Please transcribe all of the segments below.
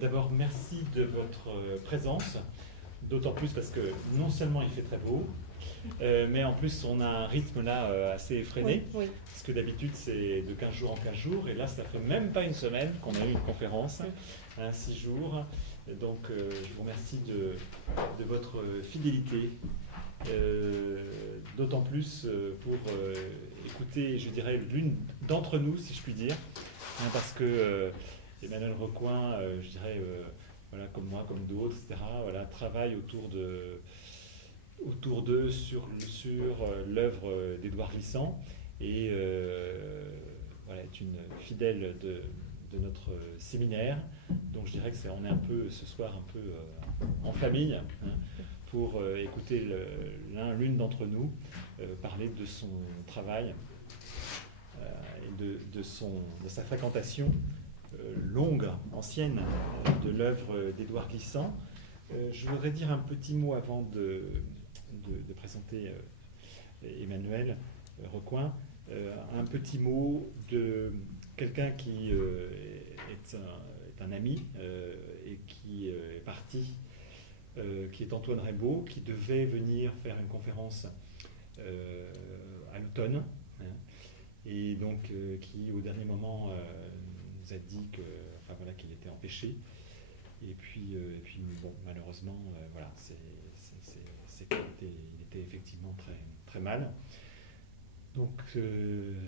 D'abord, merci de votre présence, d'autant plus parce que non seulement il fait très beau, mais en plus on a un rythme là assez effréné, Oui. parce que d'habitude c'est de 15 jours en 15 jours, et là ça fait même pas une semaine qu'on a eu une conférence, 6 jours. Donc je vous remercie de votre fidélité, d'autant plus pour écouter, je dirais, l'une d'entre nous, si je puis dire, parce que Emmanuel Recoin, je dirais, voilà, comme moi, comme d'autres, etc., voilà, travaille autour d'eux sur l'œuvre d'Édouard Glissant, et voilà, est une fidèle de notre séminaire. Donc je dirais que on est un peu ce soir un peu en famille, pour écouter l'une d'entre nous parler de son travail et de sa fréquentation longue, ancienne, de l'œuvre d'Édouard Glissant. Je voudrais dire un petit mot avant de présenter Emmanuel Recoin, un petit mot de quelqu'un qui est un ami et qui est parti, qui est Antoine Raybaud, qui devait venir faire une conférence à l'automne, et donc qui au dernier moment nous a dit qu'il était empêché, et puis bon, malheureusement voilà, c'est qu'il était effectivement très, très mal. Donc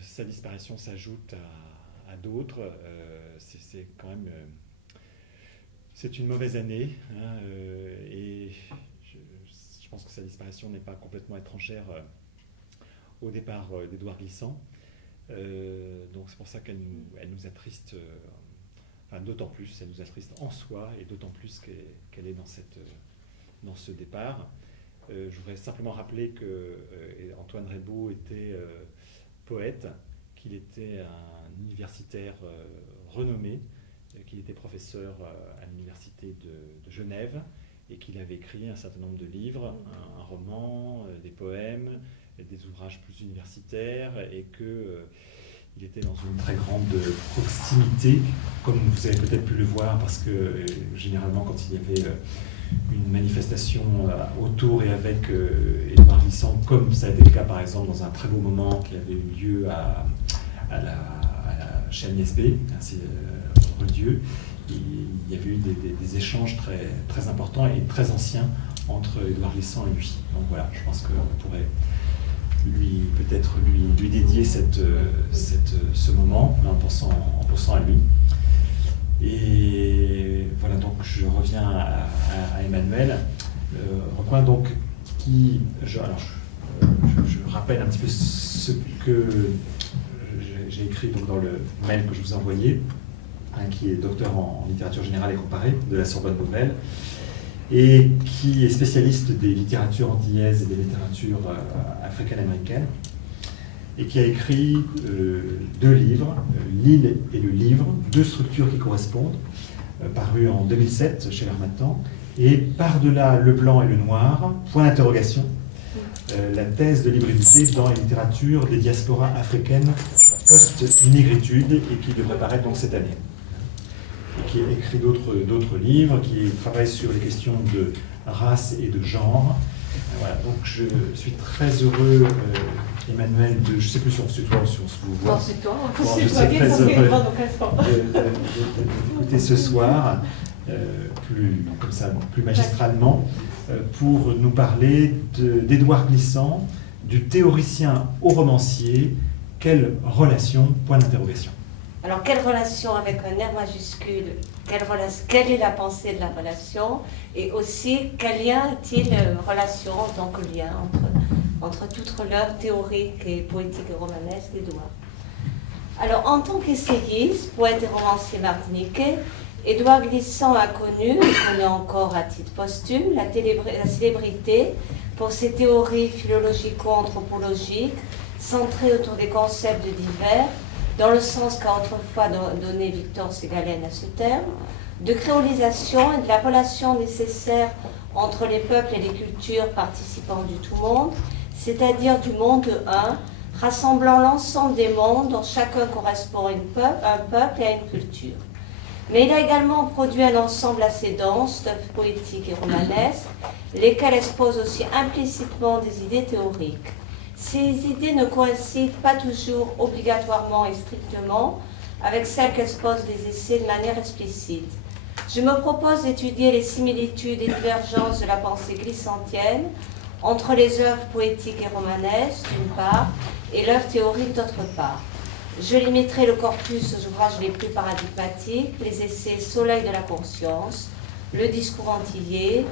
sa disparition s'ajoute à d'autres. C'est quand même c'est une mauvaise année, et je pense que sa disparition n'est pas complètement étrangère au départ d'Édouard Glissant. Donc c'est pour ça qu'elle nous attriste, d'autant plus, elle nous attriste en soi, et d'autant plus qu'elle est dans ce départ. Je voudrais simplement rappeler que Antoine Raybaud était poète, qu'il était un universitaire renommé, qu'il était professeur à l'université de Genève, et qu'il avait écrit un certain nombre de livres, un roman, des poèmes, des ouvrages plus universitaires, et qu'il était dans une très grande proximité, comme vous avez peut-être pu le voir, parce que généralement quand il y avait une manifestation autour et avec Édouard Glissant, comme ça a été le cas par exemple dans un très beau moment qui avait eu lieu chez Agnès B, c'est Dieu, il y avait eu des échanges très, très importants et très anciens entre Édouard Glissant et lui. Donc voilà, je pense qu'on pourrait peut-être lui dédier ce moment en pensant à lui. Et voilà, donc je reviens à Emmanuel Recoin, donc je rappelle un petit peu ce que j'ai écrit donc dans le mail que je vous ai envoyé, qui est docteur en littérature générale et comparée de la Sorbonne Nouvelle, et qui est spécialiste des littératures antillaises et des littératures africaines-américaines, et qui a écrit 2 livres, L'île et le livre, 2 structures qui correspondent, parus en 2007 chez l'Harmattan, et Par-delà le blanc et le noir, point d'interrogation, la thèse de l'hybridité dans les littératures des diasporas africaines post-négritude, et qui devrait paraître donc cette année. Et qui a écrit d'autres livres, qui travaillent sur les questions de race et de genre. Voilà, donc je suis très heureux, Emmanuel, je ne sais plus si on se tutoie ou si on se vous voit. Non, c'est toi, on Bon, se je tutoie, suis très ça fait heureux grand occasion. d'écouter ce soir, plus magistralement, pour nous parler d'Édouard Glissant, du théoricien au romancier. Quelle relation? Point d'interrogation. Alors, quelle relation avec un R majuscule? Quelle est la pensée de la relation? Et aussi, quel lien est-il, relation en tant que lien entre toute l'œuvre théorique et poétique et romanesque d'Édouard? Alors, en tant qu'essayiste, poète et romancier martiniquais, Édouard Glissant a connu, et connaît encore à titre posthume, la célébrité pour ses théories philologico-anthropologiques centrées autour des concepts divers, dans le sens qu'a autrefois donné Victor Ségalen à ce terme, de créolisation et de la relation nécessaire entre les peuples et les cultures participant du tout monde, c'est-à-dire du monde un, rassemblant l'ensemble des mondes dont chacun correspond à un peuple et à une culture. Mais il a également produit un ensemble assez dense d'œuvres poétiques et romanesques, lesquelles exposent aussi implicitement des idées théoriques. Ces idées ne coïncident pas toujours obligatoirement et strictement avec celles qu'exposent les essais de manière explicite. Je me propose d'étudier les similitudes et divergences de la pensée glissantienne entre les œuvres poétiques et romanesques, d'une part, et l'œuvre théorique, d'autre part. Je limiterai le corpus aux ouvrages les plus paradigmatiques, les essais Soleil de la conscience, Le discours antillais,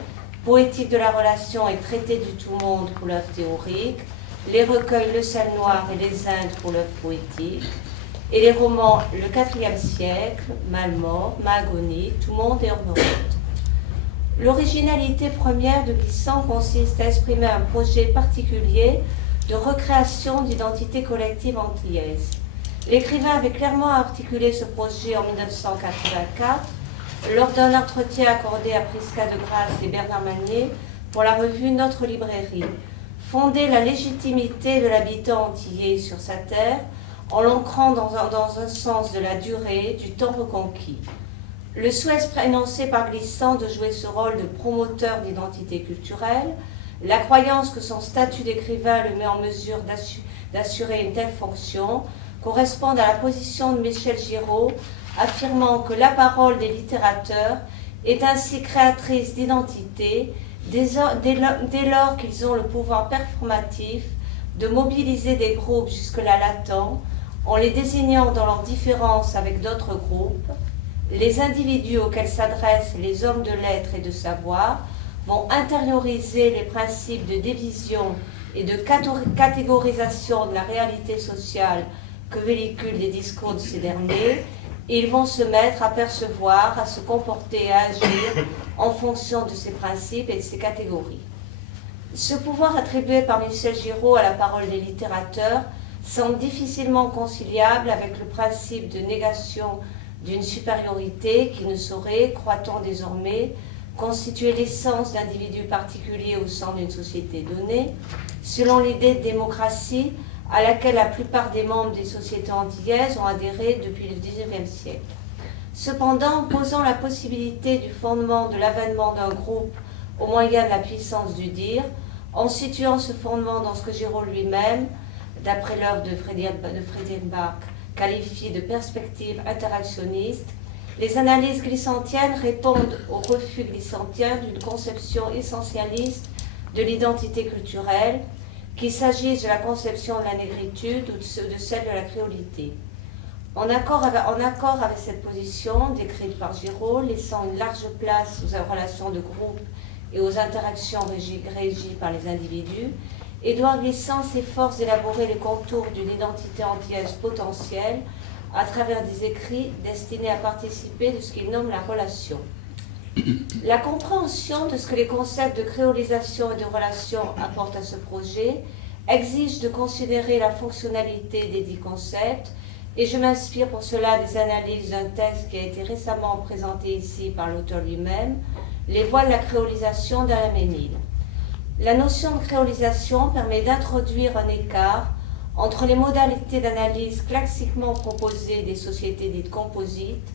Poétique de la relation et Traité du tout-monde pour l'œuvre théorique, les recueils Le sel noir et les Indes pour l'œuvre poétique, et les romans Le IVe siècle, Malmort, Mahagoni, Tout-monde et Ormerode. L'originalité première de Glissant consiste à exprimer un projet particulier de recréation d'identité collective antillaise. L'écrivain avait clairement articulé ce projet en 1984 lors d'un entretien accordé à Prisca de Grasse et Bernard Magnier pour la revue Notre Librairie. Fonder la légitimité de l'habitant antillais sur sa terre en l'ancrant dans un sens de la durée, du temps reconquis. Le souhait énoncé par Glissant de jouer ce rôle de promoteur d'identité culturelle, la croyance que son statut d'écrivain le met en mesure d'assurer une telle fonction, correspondent à la position de Michel Giraud, affirmant que la parole des littérateurs est ainsi créatrice d'identité dès lors qu'ils ont le pouvoir performatif de mobiliser des groupes jusque-là latents en les désignant dans leur différence avec d'autres groupes. Les individus auxquels s'adressent les hommes de lettres et de savoir vont intérioriser les principes de division et de catégorisation de la réalité sociale que véhiculent les discours de ces derniers, et ils vont se mettre à percevoir, à se comporter et à agir en fonction de ces principes et de ces catégories. Ce pouvoir attribué par Michel Giraud à la parole des littérateurs semble difficilement conciliable avec le principe de négation d'une supériorité qui ne saurait, croit-on désormais, constituer l'essence d'individus particuliers au sein d'une société donnée, selon l'idée de démocratie à laquelle la plupart des membres des sociétés antillaises ont adhéré depuis le XIXe siècle. Cependant, posant la possibilité du fondement de l'avènement d'un groupe au moyen de la puissance du dire, en situant ce fondement dans ce que Giraud lui-même, d'après l'œuvre de Frédéric Bach, qualifie de perspective interactionniste, les analyses glissantiennes répondent au refus glissantien d'une conception essentialiste de l'identité culturelle, qu'il s'agisse de la conception de la négritude ou de celle de la créolité. En accord avec cette position, décrite par Giraud, laissant une large place aux relations de groupe et aux interactions régies par les individus, Édouard Glissant s'efforce d'élaborer les contours d'une identité antillaise potentielle à travers des écrits destinés à participer de ce qu'il nomme la relation. La compréhension de ce que les concepts de créolisation et de relation apportent à ce projet exige de considérer la fonctionnalité des dits concepts, et je m'inspire pour cela des analyses d'un texte qui a été récemment présenté ici par l'auteur lui-même, Les voies de la créolisation d'Alain Ménil. La notion de créolisation permet d'introduire un écart entre les modalités d'analyse classiquement proposées des sociétés dites composites,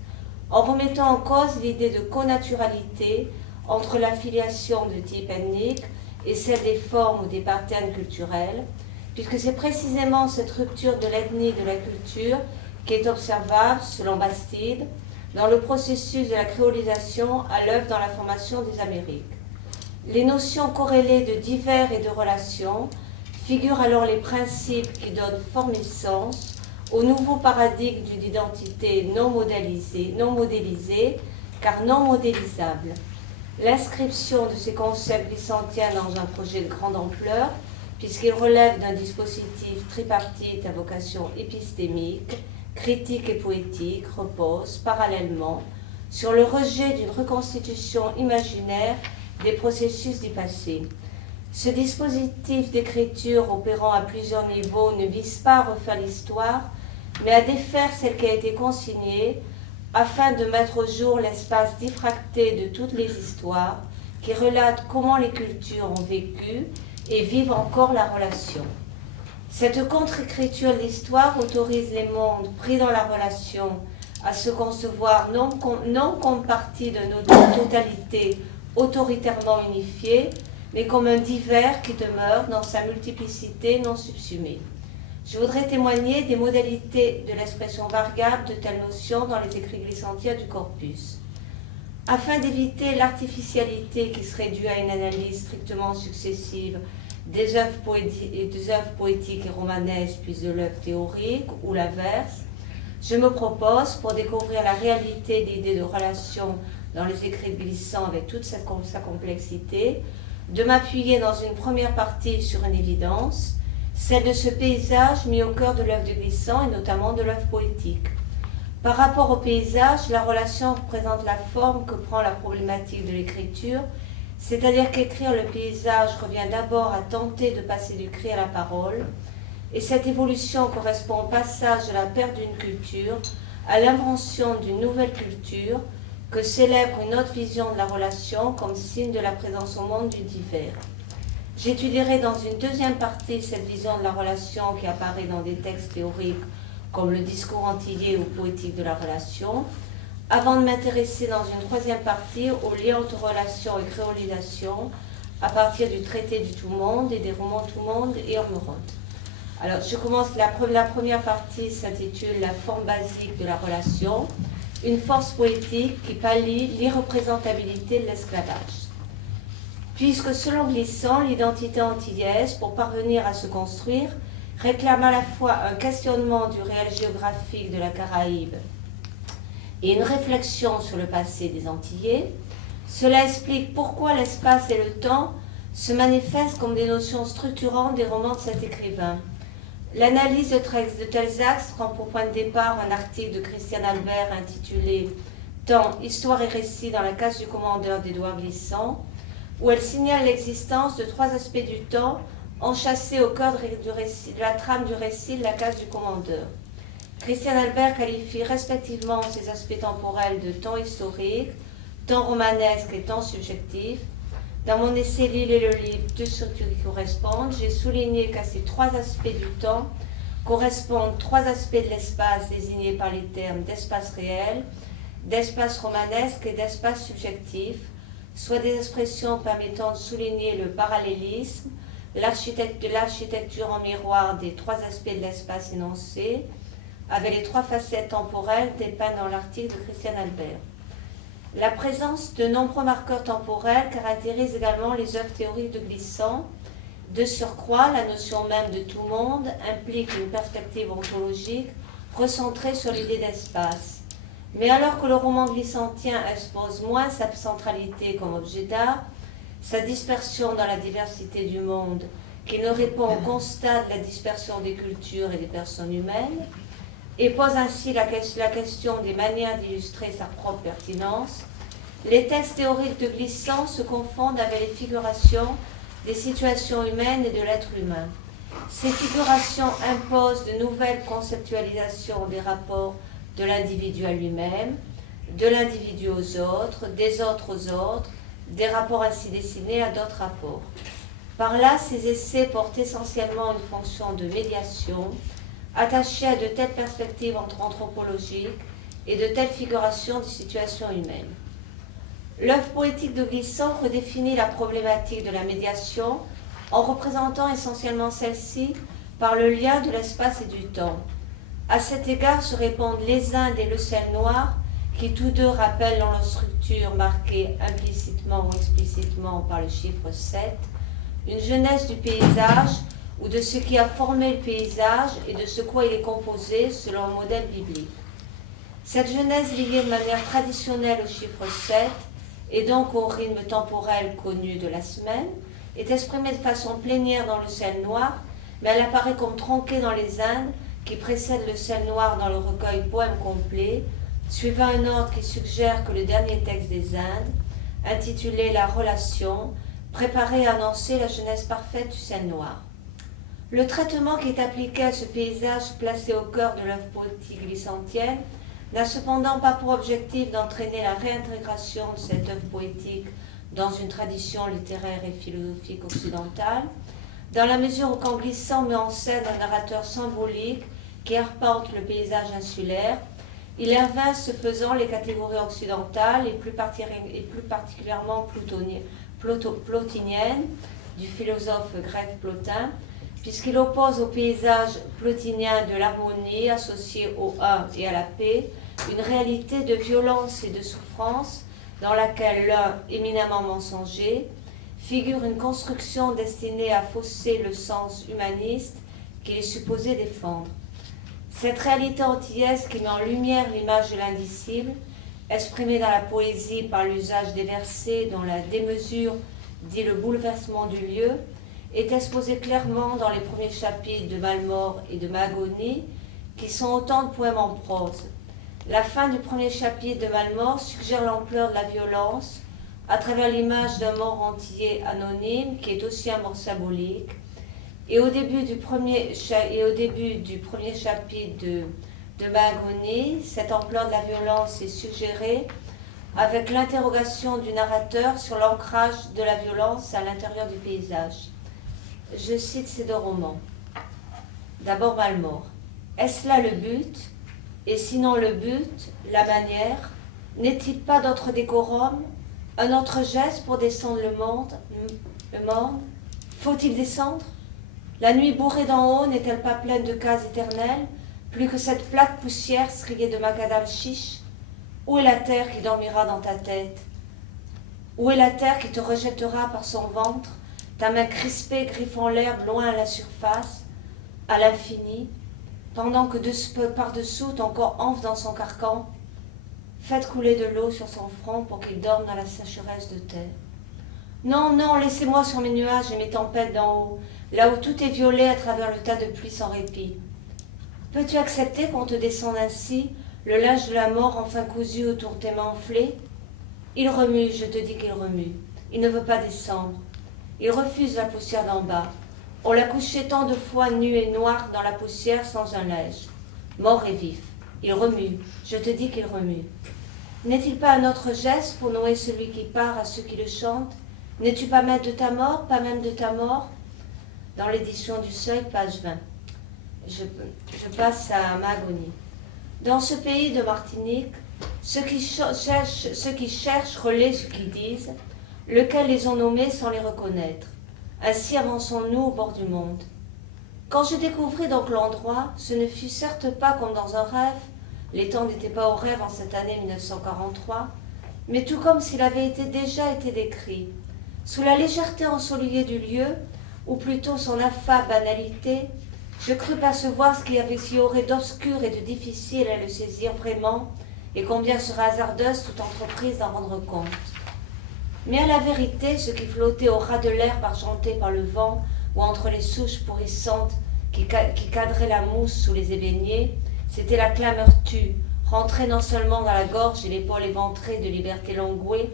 en remettant en cause l'idée de connaturalité entre l'affiliation de type ethnique et celle des formes ou des patterns culturels, puisque c'est précisément cette rupture de l'ethnie et de la culture qui est observable, selon Bastide, dans le processus de la créolisation à l'œuvre dans la formation des Amériques. Les notions corrélées de divers et de relations figurent alors les principes qui donnent forme et sens au nouveau paradigme d'une identité non modélisée, car non modélisable. L'inscription de ces concepts glissantiens dans un projet de grande ampleur, puisqu'il relève d'un dispositif tripartite à vocation épistémique, critique et poétique, repose parallèlement sur le rejet d'une reconstitution imaginaire des processus du passé. Ce dispositif d'écriture opérant à plusieurs niveaux ne vise pas à refaire l'histoire, mais à défaire celle qui a été consignée, afin de mettre au jour l'espace diffracté de toutes les histoires qui relatent comment les cultures ont vécu et vivent encore la relation. Cette contre-écriture de l'histoire autorise les mondes pris dans la relation à se concevoir non comme partie de notre totalité autoritairement unifiée, mais comme un divers qui demeure dans sa multiplicité non subsumée. Je voudrais témoigner des modalités de l'expression variable de telles notions dans les écrits glissantiens du corpus. Afin d'éviter l'artificialité qui serait due à une analyse strictement successive des œuvres poétiques et romanesques, puis de l'œuvre théorique, ou l'inverse, je me propose, pour découvrir la réalité des idées de relation dans les écrits glissants avec toute sa complexité, de m'appuyer dans une première partie sur une évidence, celle de ce paysage mis au cœur de l'œuvre de Glissant et notamment de l'œuvre poétique. Par rapport au paysage, la relation représente la forme que prend la problématique de l'écriture, c'est-à-dire qu'écrire le paysage revient d'abord à tenter de passer du cri à la parole, et cette évolution correspond au passage de la perte d'une culture à l'invention d'une nouvelle culture que célèbre une autre vision de la relation comme signe de la présence au monde du divers. J'étudierai dans une deuxième partie cette vision de la relation qui apparaît dans des textes théoriques comme le discours antillais ou poétique de la relation, avant de m'intéresser dans une troisième partie aux liens entre relation et créolisation à partir du traité du tout-monde et des romans tout-monde et Ormerod. Alors, je commence, la première partie s'intitule « La forme basique de la relation », une force poétique qui pallie l'irreprésentabilité de l'esclavage. Puisque selon Glissant, l'identité antillaise, pour parvenir à se construire, réclame à la fois un questionnement du réel géographique de la Caraïbe et une réflexion sur le passé des Antillais, cela explique pourquoi l'espace et le temps se manifestent comme des notions structurantes des romans de cet écrivain. L'analyse de tels axes prend pour point de départ un article de Christiane Albert intitulé « Temps, histoire et récit dans la case du commandeur d'Édouard Glissant », où elle signale l'existence de trois aspects du temps enchâssés au cœur de la trame du récit de la case du commandeur. Christiane Albert qualifie respectivement ces aspects temporels de temps historique, temps romanesque et temps subjectif. Dans mon essai « L'île et le livre », deux structures qui correspondent, j'ai souligné qu'à ces trois aspects du temps correspondent trois aspects de l'espace désignés par les termes d'espace réel, d'espace romanesque et d'espace subjectif, soit des expressions permettant de souligner le parallélisme, l'architecture en miroir des trois aspects de l'espace énoncés, avec les trois facettes temporelles dépeintes dans l'article de Christiane Albert. La présence de nombreux marqueurs temporels caractérise également les œuvres théoriques de Glissant. De surcroît, la notion même de tout monde implique une perspective ontologique recentrée sur l'idée d'espace. Mais alors que le roman glissantien expose moins sa centralité comme objet d'art, sa dispersion dans la diversité du monde, qui ne répond au constat de la dispersion des cultures et des personnes humaines, et pose ainsi la question des manières d'illustrer sa propre pertinence, les textes théoriques de Glissant se confondent avec les figurations des situations humaines et de l'être humain. Ces figurations imposent de nouvelles conceptualisations des rapports de l'individu à lui-même, de l'individu aux autres, des autres aux autres, des rapports ainsi dessinés à d'autres rapports. Par là, ces essais portent essentiellement une fonction de médiation, attachée à de telles perspectives anthropologiques et de telles figurations de situations humaines. L'œuvre poétique de Glissant redéfinit la problématique de la médiation en représentant essentiellement celle-ci par le lien de l'espace et du temps. À cet égard se répondent les Indes et le sel noir, qui tous deux rappellent dans leur structure marquée implicitement ou explicitement par le chiffre 7, une jeunesse du paysage ou de ce qui a formé le paysage et de ce quoi il est composé selon un modèle biblique. Cette genèse liée de manière traditionnelle au chiffre 7 et donc au rythme temporel connu de la semaine est exprimée de façon plénière dans le sel noir, mais elle apparaît comme tronquée dans les Indes qui précèdent le sel noir dans le recueil Poème complet, suivant un ordre qui suggère que le dernier texte des Indes, intitulé La relation, préparait à annoncer la jeunesse parfaite du sel noir. Le traitement qui est appliqué à ce paysage placé au cœur de l'œuvre poétique glissantienne n'a cependant pas pour objectif d'entraîner la réintégration de cette œuvre poétique dans une tradition littéraire et philosophique occidentale, dans la mesure où quand Glissant met en scène un narrateur symbolique qui arpente le paysage insulaire, Il inverse ce faisant les catégories occidentales et plus particulièrement plotiniennes du philosophe grec Plotin, puisqu'il oppose au paysage plotinien de l'harmonie associée au un et à la paix une réalité de violence et de souffrance dans laquelle l'un, éminemment mensonger, figure une construction destinée à fausser le sens humaniste qu'il est supposé défendre. Cette réalité antillaise qui met en lumière l'image de l'indicible, exprimée dans la poésie par l'usage des versets dont la démesure dit le bouleversement du lieu, est exposée clairement dans les premiers chapitres de Malmort et de Magonie, qui sont autant de poèmes en prose. La fin du premier chapitre de Malmort suggère l'ampleur de la violence à travers l'image d'un mort antillais anonyme qui est aussi un mort symbolique. Et au début du premier chapitre de Magonie, cette ampleur de la violence est suggérée avec l'interrogation du narrateur sur l'ancrage de la violence à l'intérieur du paysage. Je cite ces deux romans. D'abord Malmort. Est-ce là le but? Et sinon le but, la manière, n'est-il pas d'autre décorum, un autre geste pour descendre le monde? Faut-il descendre? La nuit bourrée d'en haut n'est-elle pas pleine de cases éternelles, plus que cette plate poussière striée de macadam chiche? Où est la terre qui dormira dans ta tête? Où est la terre qui te rejettera par son ventre, ta main crispée griffant l'herbe loin à la surface, à l'infini, pendant que par-dessous ton corps enfle dans son carcan? Faites couler de l'eau sur son front pour qu'il dorme dans la sécheresse de terre. Non, non, laissez-moi sur mes nuages et mes tempêtes d'en haut, là où tout est violet à travers le tas de pluie sans répit. Peux-tu accepter qu'on te descende ainsi, le linge de la mort enfin cousu autour de tes mains enflées? Il remue, je te dis qu'il remue. Il ne veut pas descendre. Il refuse la poussière d'en bas. On l'a couché tant de fois nu et noir dans la poussière sans un linge. Mort et vif. Il remue, je te dis qu'il remue. N'est-il pas un autre geste pour nouer celui qui part à ceux qui le chantent? N'es-tu pas maître de ta mort, pas même de ta mort? Dans l'édition du Seuil, page 20. Je passe à Magonie. Dans ce pays de Martinique, ceux qui cherchent relaient ce qu'ils disent, lequel les ont nommés sans les reconnaître. Ainsi avançons-nous au bord du monde. Quand je découvris donc l'endroit, ce ne fut certes pas comme dans un rêve, les temps n'étaient pas au rêve en cette année 1943, mais tout comme s'il avait déjà été décrit. Sous la légèreté ensoleillée du lieu, ou plutôt son affable banalité, je crus percevoir ce qu'il y aurait d'obscur et de difficile à le saisir vraiment, et combien serait hasardeuse toute entreprise d'en rendre compte. Mais à la vérité, ce qui flottait au ras de l'herbe argenté par le vent, ou entre les souches pourrissantes qui cadraient la mousse sous les ébéniers, c'était la clameur tue, rentrée non seulement dans la gorge et l'épaule éventrée de Liberté Longuet,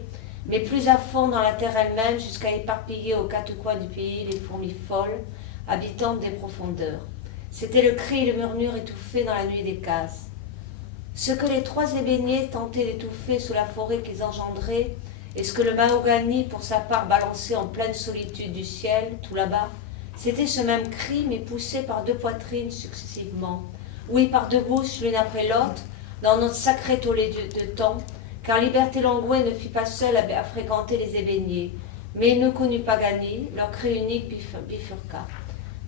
mais plus à fond dans la terre elle-même jusqu'à éparpiller aux quatre coins du pays les fourmis folles, habitantes des profondeurs. C'était le cri et le murmure étouffés dans la nuit des cases. Ce que les trois ébéniers tentaient d'étouffer sous la forêt qu'ils engendraient, et ce que le mahogany, pour sa part, balançait en pleine solitude du ciel, tout là-bas, c'était ce même cri, mais poussé par deux poitrines successivement. Oui, par deux bouches, l'une après l'autre, dans notre sacré tollé de temps, car Liberté Longuet ne fut pas seule à fréquenter les ébéniers, mais il ne connut pas Gagné, leur cri unique bifurqua.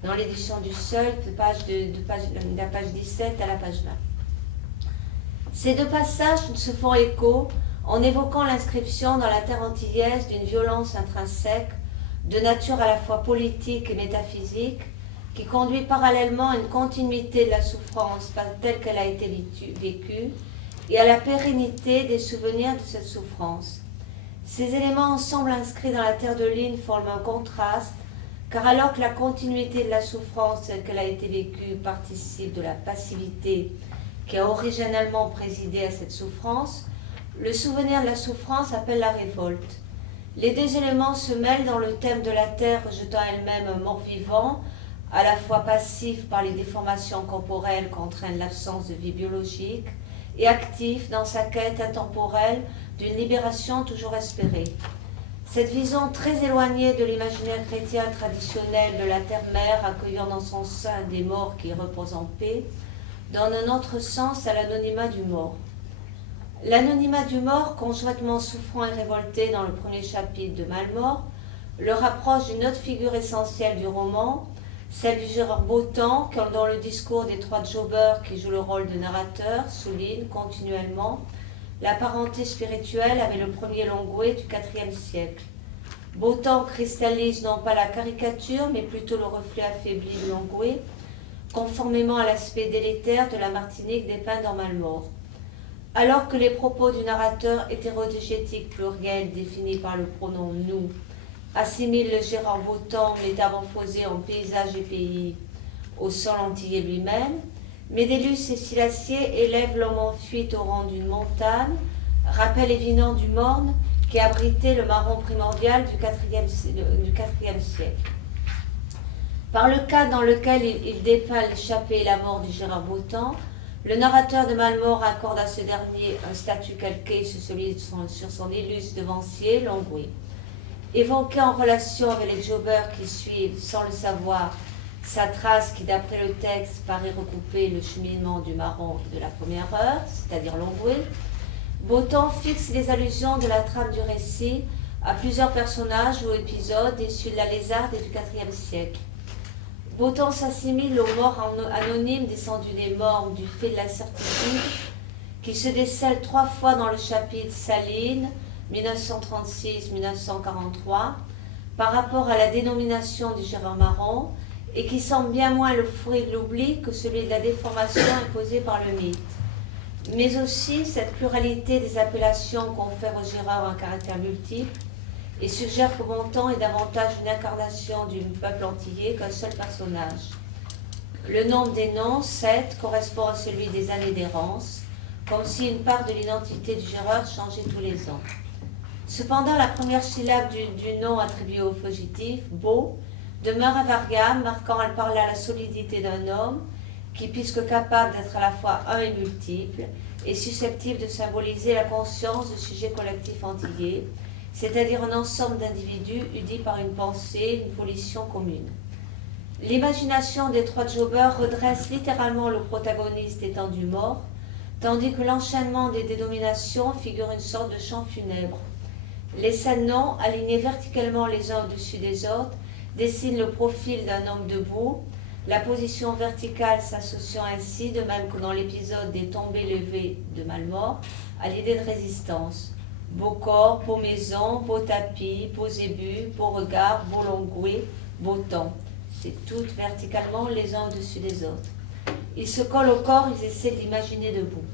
Dans l'édition du Seuil, de la page 17 à la page 20. Ces deux passages se font écho en évoquant l'inscription dans la terre antillaise d'une violence intrinsèque, de nature à la fois politique et métaphysique, qui conduit parallèlement à une continuité de la souffrance telle qu'elle a été vécue, et à la pérennité des souvenirs de cette souffrance. Ces éléments ensemble inscrits dans la terre de Ligne forment un contraste, car alors que la continuité de la souffrance telle qu'elle a été vécue participe de la passivité qui a originellement présidé à cette souffrance, le souvenir de la souffrance appelle la révolte. Les deux éléments se mêlent dans le thème de la terre rejetant elle-même un mort-vivant, à la fois passif par les déformations corporelles qu'entraîne l'absence de vie biologique, et actif dans sa quête intemporelle d'une libération toujours espérée. Cette vision très éloignée de l'imaginaire chrétien traditionnel de la terre-mère accueillant dans son sein des morts qui reposent en paix, donne un autre sens à l'anonymat du mort. L'anonymat du mort, conjointement souffrant et révolté dans le premier chapitre de Malmort, le rapproche d'une autre figure essentielle du roman, celle du Gérard Beautemps, dont le discours des trois jobbers qui jouent le rôle de narrateur souligne continuellement la parenté spirituelle avec le premier Longuet du IVe siècle. Beautemps cristallise non pas la caricature, mais plutôt le reflet affaibli de Longuet, conformément à l'aspect délétère de la Martinique dépeint dans Malmort. Alors que les propos du narrateur hétérogénétique pluriel défini par le pronom « nous » assimile le Gérard Beautemps métamorphosé en paysage et pays au sol antillais lui-même, Médellus et Silassier élèvent l'homme en fuite au rang d'une montagne, rappel évident du Morne qui abritait le marron primordial du IVe siècle. Par le cadre dans lequel il dépeint l'échappée et la mort du Gérard Beautemps, le narrateur de Malmort accorde à ce dernier un statut calqué sur son illustre devancier, Longuet. Évoqué en relation avec les jobbers qui suivent, sans le savoir, sa trace qui, d'après le texte, paraît recouper le cheminement du marron de la première heure, c'est-à-dire Longuet, Beautemps fixe les allusions de la trame du récit à plusieurs personnages ou épisodes issus de la Lézarde et du IVe siècle. Beautemps s'assimile aux morts anonymes descendus des morts du fait de la certitude, qui se décèlent 3 fois dans le chapitre Saline, 1936-1943, par rapport à la dénomination du Gérard Marron, et qui semble bien moins le fruit de l'oubli que celui de la déformation imposée par le mythe. Mais aussi, cette pluralité des appellations confère au Gérard un caractère multiple et suggère que Bontemps est davantage une incarnation du peuple antillais qu'un seul personnage. Le nombre des noms, 7, correspond à celui des années d'errance, comme si une part de l'identité du Gérard changeait tous les ans. Cependant, la première syllabe du nom attribué au fugitif, beau, demeure invariable, marquant par là la solidité d'un homme qui, puisque capable d'être à la fois un et multiple, est susceptible de symboliser la conscience du sujet collectif antillais, c'est-à-dire un ensemble d'individus unis par une pensée, une volition commune. L'imagination des trois jobbers redresse littéralement le protagoniste étendu mort, tandis que l'enchaînement des dénominations figure une sorte de chant funèbre. Les 7 noms, alignés verticalement les uns au-dessus des autres, dessinent le profil d'un homme debout, la position verticale s'associant ainsi, de même que dans l'épisode des tombées levées de Malmort, à l'idée de résistance. Beau corps, beau maison, beau tapis, beau zébus, beau regard, beau Longuet, beau temps. C'est toutes verticalement les uns au-dessus des autres. Ils se collent au corps, ils essaient de l'imaginer debout.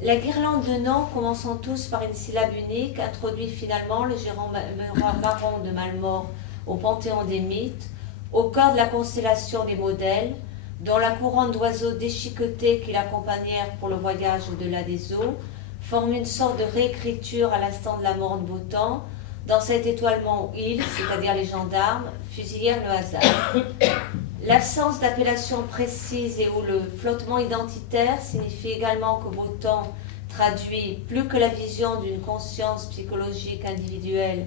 La guirlande de noms, commençant tous par une syllabe unique, introduit finalement le Gérard Marron de Malmort au panthéon des mythes, au cœur de la constellation des modèles, dont la couronne d'oiseaux déchiquetés qui l'accompagnèrent pour le voyage au-delà des eaux forme une sorte de réécriture à l'instant de la mort de Beautemps, dans cet étoilement où ils, c'est-à-dire les gendarmes, fusillèrent le hasard. L'absence d'appellation précise et où le flottement identitaire signifie également que Beautemps traduit plus que la vision d'une conscience psychologique individuelle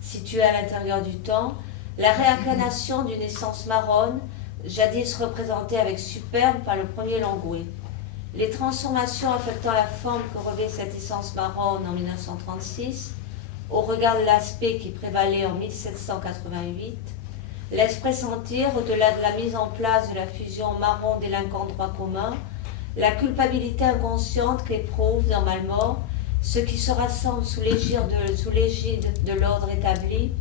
située à l'intérieur du temps, la réincarnation d'une essence marronne, jadis représentée avec superbe par le premier Longuet. Les transformations affectant la forme que revêt cette essence marronne en 1936, au regard de l'aspect qui prévalait en 1788, laisse pressentir, au-delà de la mise en place de la fusion marron délinquant droit commun, la culpabilité inconsciente qu'éprouvent dans Malmort ceux qui se rassemblent sous l'égide de l'ordre établi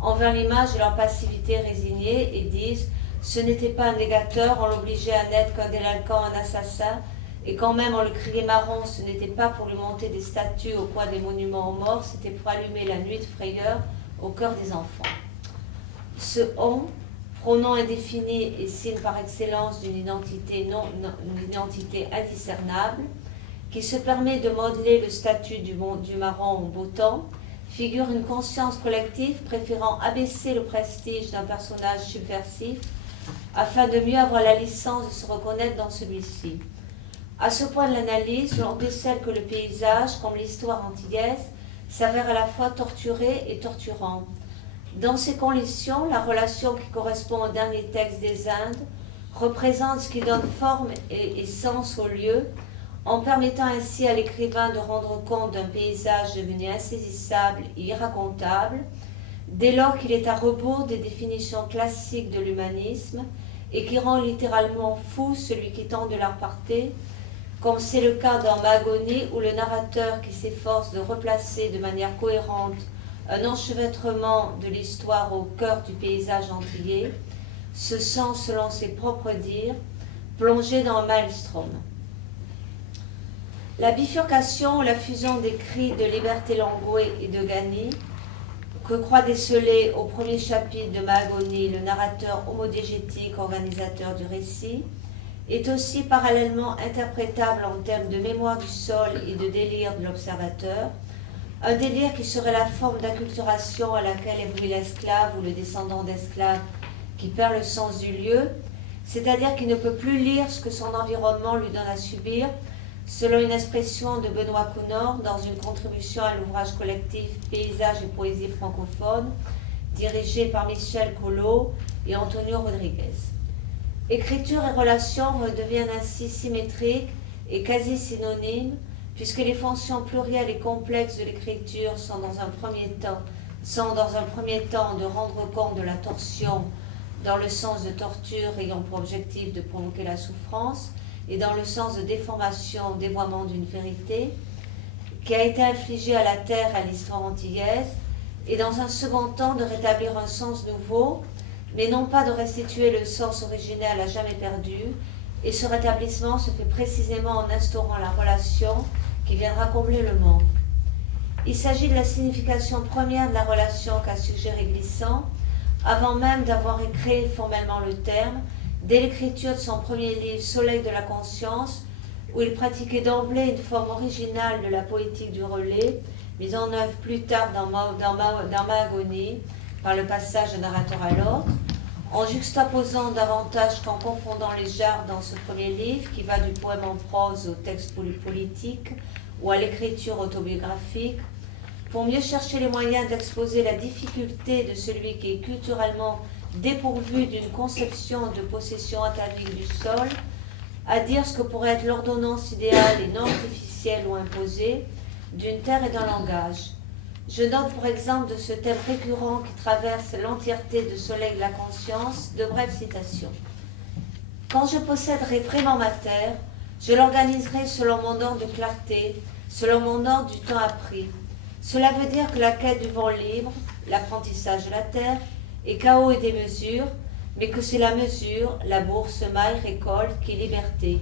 envers l'image de leur passivité résignée et disent « ce n'était pas un négateur, on l'obligeait à n'être qu'un délinquant, un assassin, et quand même on le criait marron, ce n'était pas pour lui monter des statues au coin des monuments aux morts, c'était pour allumer la nuit de frayeur au cœur des enfants. » Ce « on », pronom indéfini et signe par excellence d'une identité indiscernable, qui se permet de modeler le statut du marron au beau temps, figure une conscience collective préférant abaisser le prestige d'un personnage subversif afin de mieux avoir la licence de se reconnaître dans celui-ci. À ce point de l'analyse, l'on décèle que le paysage, comme l'histoire antillaise, s'avère à la fois torturé et torturant. Dans ces conditions, la relation qui correspond au dernier texte des Indes représente ce qui donne forme et sens au lieu, en permettant ainsi à l'écrivain de rendre compte d'un paysage devenu insaisissable et irracontable, dès lors qu'il est à rebours des définitions classiques de l'humanisme et qui rend littéralement fou celui qui tente de la reparter, comme c'est le cas dans Mahagonie, où le narrateur qui s'efforce de replacer de manière cohérente un enchevêtrement de l'histoire au cœur du paysage antillais, se sent, selon ses propres dires, plongé dans un maelstrom. La bifurcation ou la fusion des cris de Liberté Langoué et de Gani, que croit déceler au premier chapitre de Mahagonie le narrateur homodégétique organisateur du récit, est aussi parallèlement interprétable en termes de mémoire du sol et de délire de l'observateur, un délire qui serait la forme d'acculturation à laquelle évolue l'esclave ou le descendant d'esclave qui perd le sens du lieu, c'est-à-dire qu'il ne peut plus lire ce que son environnement lui donne à subir, selon une expression de Benoît Counor dans une contribution à l'ouvrage collectif Paysages et poésie francophone, dirigé par Michel Collot et Antonio Rodriguez. Écriture et relation redeviennent ainsi symétriques et quasi synonymes, puisque les fonctions plurielles et complexes de l'écriture sont dans un premier temps de rendre compte de la torsion dans le sens de torture ayant pour objectif de provoquer la souffrance, et dans le sens de déformation, dévoiement d'une vérité, qui a été infligée à la terre et à l'histoire antillaise, et dans un second temps de rétablir un sens nouveau, mais non pas de restituer le sens originel à jamais perdu, et ce rétablissement se fait précisément en instaurant la relation qui viendra combler le manque. Il s'agit de la signification première de la relation qu'a suggéré Glissant, avant même d'avoir écrit formellement le terme, dès l'écriture de son premier livre Soleil de la conscience, où il pratiquait d'emblée une forme originale de la poétique du relais, mise en œuvre plus tard dans Mahagonie, par le passage d'un narrateur à l'autre, en juxtaposant davantage qu'en confondant les genres dans ce premier livre, qui va du poème en prose au texte politique ou à l'écriture autobiographique, pour mieux chercher les moyens d'exposer la difficulté de celui qui est culturellement dépourvu d'une conception de possession atavique du sol, à dire ce que pourrait être l'ordonnance idéale et non artificielle ou imposée d'une terre et d'un langage. Je note pour exemple de ce thème récurrent qui traverse l'entièreté de Soleil de la conscience de brèves citations. Quand je posséderai vraiment ma terre, je l'organiserai selon mon ordre de clarté, selon mon ordre du temps appris. Cela veut dire que la quête du vent libre, l'apprentissage de la terre, est chaos et démesure, mais que c'est la mesure, labour, semaille, récolte, qui est liberté.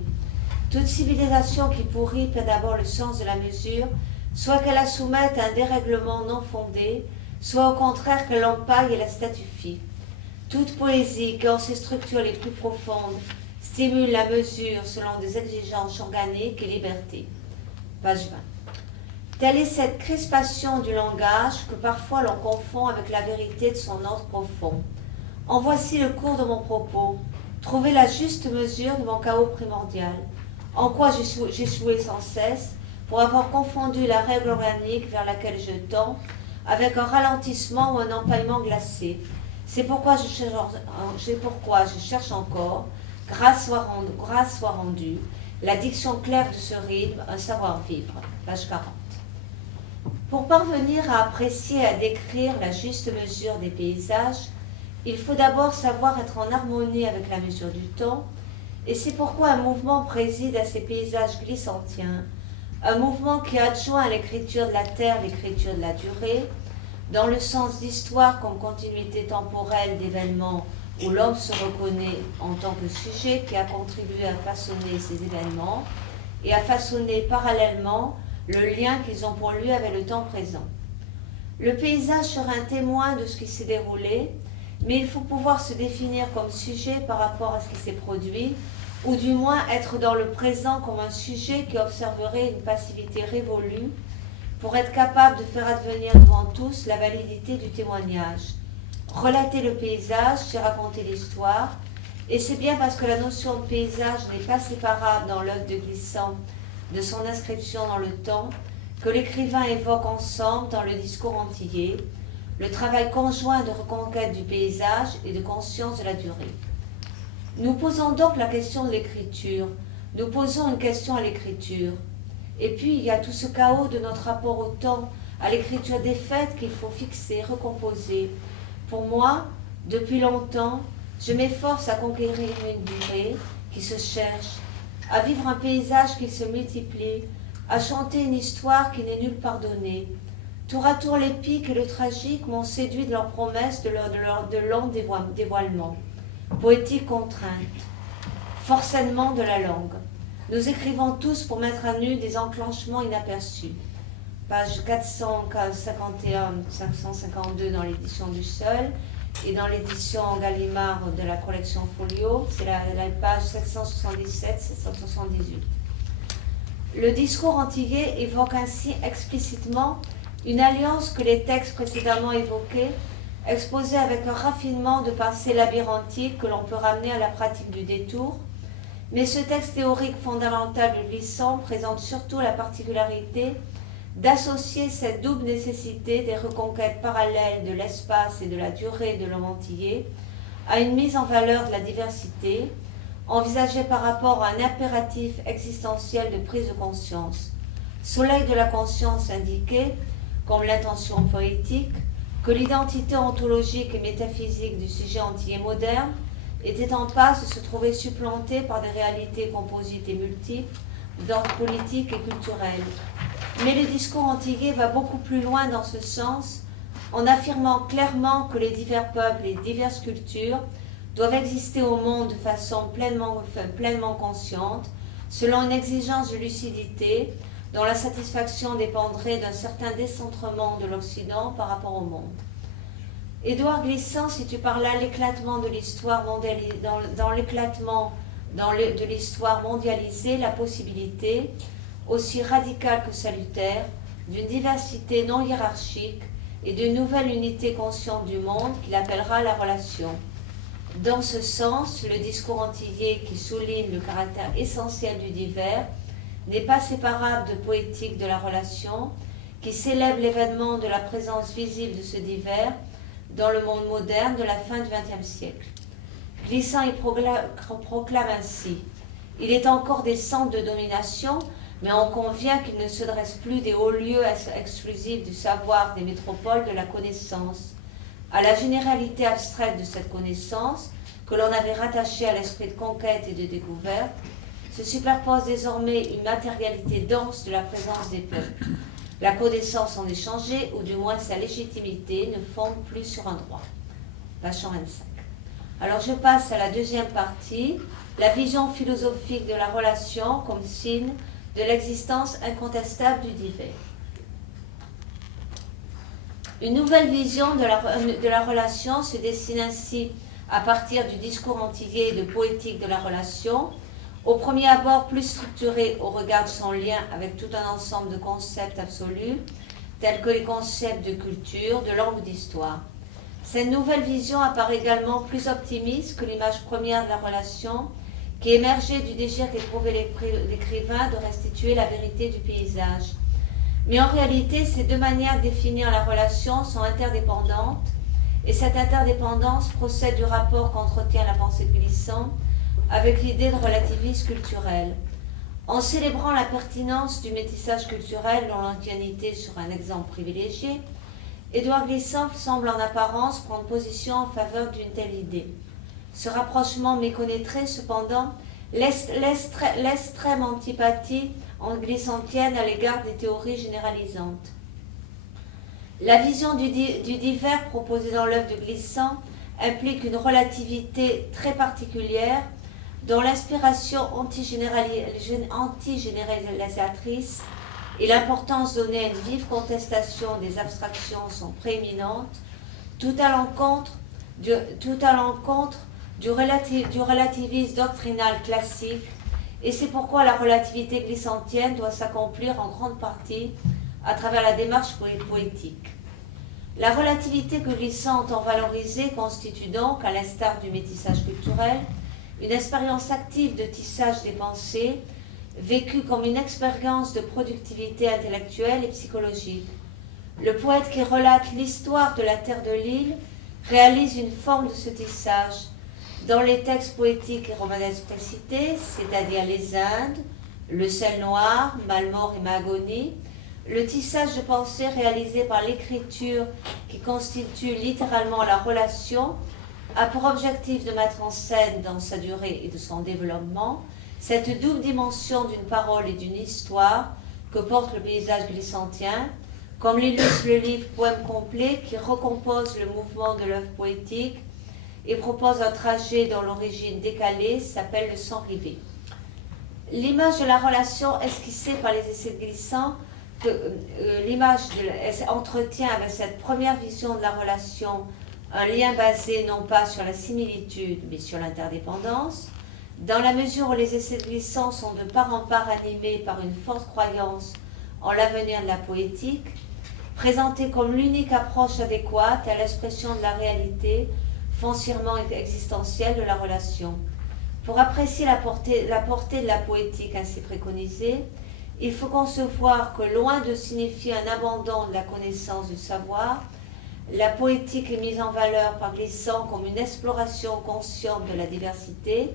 Toute civilisation qui pourrit perd d'abord le sens de la mesure, soit qu'elle la soumette à un dérèglement non fondé, soit au contraire qu'elle l'empaille et la statufie. Toute poésie qui, en ses structures les plus profondes, stimule la mesure selon des exigences organiques et liberté. Page 20. Telle est cette crispation du langage que parfois l'on confond avec la vérité de son ordre profond. En voici le cours de mon propos. Trouver la juste mesure de mon chaos primordial. En quoi j'échouais sans cesse pour avoir confondu la règle organique vers laquelle je tends avec un ralentissement ou un empaillement glacé. C'est pourquoi je cherche encore, grâce soit rendue, la diction claire de ce rythme, un savoir-vivre. Page 40. Pour parvenir à apprécier et à décrire la juste mesure des paysages, il faut d'abord savoir être en harmonie avec la mesure du temps, et c'est pourquoi un mouvement préside à ces paysages glissantiens, un mouvement qui adjoint à l'écriture de la terre l'écriture de la durée, dans le sens d'histoire comme continuité temporelle d'événements où l'homme se reconnaît en tant que sujet qui a contribué à façonner ces événements et à façonner parallèlement le lien qu'ils ont pour lui avec le temps présent. Le paysage sera un témoin de ce qui s'est déroulé, mais il faut pouvoir se définir comme sujet par rapport à ce qui s'est produit, ou du moins être dans le présent comme un sujet qui observerait une passivité révolue pour être capable de faire advenir devant tous la validité du témoignage. Relater le paysage, c'est raconter l'histoire, et c'est bien parce que la notion de paysage n'est pas séparable dans l'œuvre de Glissant de son inscription dans le temps, que l'écrivain évoque ensemble dans le discours antillais, le travail conjoint de reconquête du paysage et de conscience de la durée. Nous posons donc la question de l'écriture. nous posons une question à l'écriture. Et puis, il y a tout ce chaos de notre rapport au temps, à l'écriture des faits qu'il faut fixer, recomposer. Pour moi, depuis longtemps, je m'efforce à conquérir une durée qui se cherche, à vivre un paysage qui se multiplie, à chanter une histoire qui n'est nulle part donnée. Tour à tour, l'épique et le tragique m'ont séduit de leurs promesses, de longs dévoilements. Poétique contrainte, forcément de la langue. Nous écrivons tous pour mettre à nu des enclenchements inaperçus. Page 451-552 dans l'édition du Seul et dans l'édition Gallimard de la collection Folio, c'est la page 777-778. Le discours antillais évoque ainsi explicitement une alliance que les textes précédemment évoqués exposaient avec un raffinement de pensée labyrinthique que l'on peut ramener à la pratique du détour. Mais ce texte théorique fondamental de Glissant présente surtout la particularité d'associer cette double nécessité des reconquêtes parallèles de l'espace et de la durée de l'homme antillais à une mise en valeur de la diversité, envisagée par rapport à un impératif existentiel de prise de conscience. Soleil de la conscience indiquait, comme l'intention poétique, que l'identité ontologique et métaphysique du sujet antillais moderne était en passe de se trouver supplantée par des réalités composites et multiples, d'ordre politique et culturel. Mais le discours antillais va beaucoup plus loin dans ce sens, en affirmant clairement que les divers peuples et diverses cultures doivent exister au monde de façon pleinement consciente, selon une exigence de lucidité, dont la satisfaction dépendrait d'un certain décentrement de l'Occident par rapport au monde. Édouard Glissant situe par là l'éclatement de l'histoire de l'histoire mondialisée, la possibilité, aussi radicale que salutaire, d'une diversité non hiérarchique et d'une nouvelle unité consciente du monde qu'il appellera la relation. Dans ce sens, le discours antillais qui souligne le caractère essentiel du divers n'est pas séparable de poétique de la relation, qui célèbre l'événement de la présence visible de ce divers dans le monde moderne de la fin du XXe siècle. Glissant y proclame ainsi « Il est encore des centres de domination, mais on convient qu'il ne se dresse plus des hauts lieux exclusifs du savoir des métropoles de la connaissance. À la généralité abstraite de cette connaissance, que l'on avait rattachée à l'esprit de conquête et de découverte, se superpose désormais une matérialité dense de la présence des peuples. La connaissance en est changée, ou du moins sa légitimité ne fonde plus sur un droit. » Page 125. Alors je passe à la deuxième partie, la vision philosophique de la relation comme signe de l'existence incontestable du divers. Une nouvelle vision de la relation se dessine ainsi à partir du discours antillais de poétique de la relation, au premier abord plus structuré au regard de son lien avec tout un ensemble de concepts absolus, tels que les concepts de culture, de langue ou d'histoire. Cette nouvelle vision apparaît également plus optimiste que l'image première de la relation, qui émergeait du désir qu'éprouvait l'écrivain de restituer la vérité du paysage. Mais en réalité, ces deux manières de définir la relation sont interdépendantes, et cette interdépendance procède du rapport qu'entretient la pensée de Glissant avec l'idée de relativisme culturel. En célébrant la pertinence du métissage culturel dont l'ancienneté sur un exemple privilégié, Édouard Glissant semble en apparence prendre position en faveur d'une telle idée. Ce rapprochement méconnaîtrait cependant l'extrême antipathie glissantienne à l'égard des théories généralisantes. La vision du divers proposée dans l'œuvre de Glissant implique une relativité très particulière dont l'inspiration antigénéralisatrice et l'importance donnée à une vive contestation des abstractions sont prééminentes, tout à l'encontre du relativisme doctrinal classique, et c'est pourquoi la relativité glissantienne doit s'accomplir en grande partie à travers la démarche poétique. La relativité que Glissant entend valoriser constitue donc, à l'instar du métissage culturel, une expérience active de tissage des pensées, vécue comme une expérience de productivité intellectuelle et psychologique. Le poète qui relate l'histoire de la terre de l'île réalise une forme de ce tissage, dans les textes poétiques et romanesques précités, c'est-à-dire les Indes, le sel noir, Malmort et Mahagoni, le tissage de pensée réalisé par l'écriture qui constitue littéralement la relation a pour objectif de mettre en scène dans sa durée et de son développement cette double dimension d'une parole et d'une histoire que porte le paysage glissantien, comme l'illustre le livre Poème complet qui recompose le mouvement de l'œuvre poétique et propose un trajet dont l'origine décalée s'appelle le sang rivé. L'image de la relation esquissée par les essais glissants, l'image entretient avec cette première vision de la relation un lien basé non pas sur la similitude mais sur l'interdépendance, dans la mesure où les essais glissants sont de part en part animés par une forte croyance en l'avenir de la poétique, présentés comme l'unique approche adéquate à l'expression de la réalité foncièrement existentielle de la relation. Pour apprécier la portée de la poétique ainsi préconisée, il faut concevoir que loin de signifier un abandon de la connaissance du savoir, la poétique est mise en valeur par Glissant comme une exploration consciente de la diversité,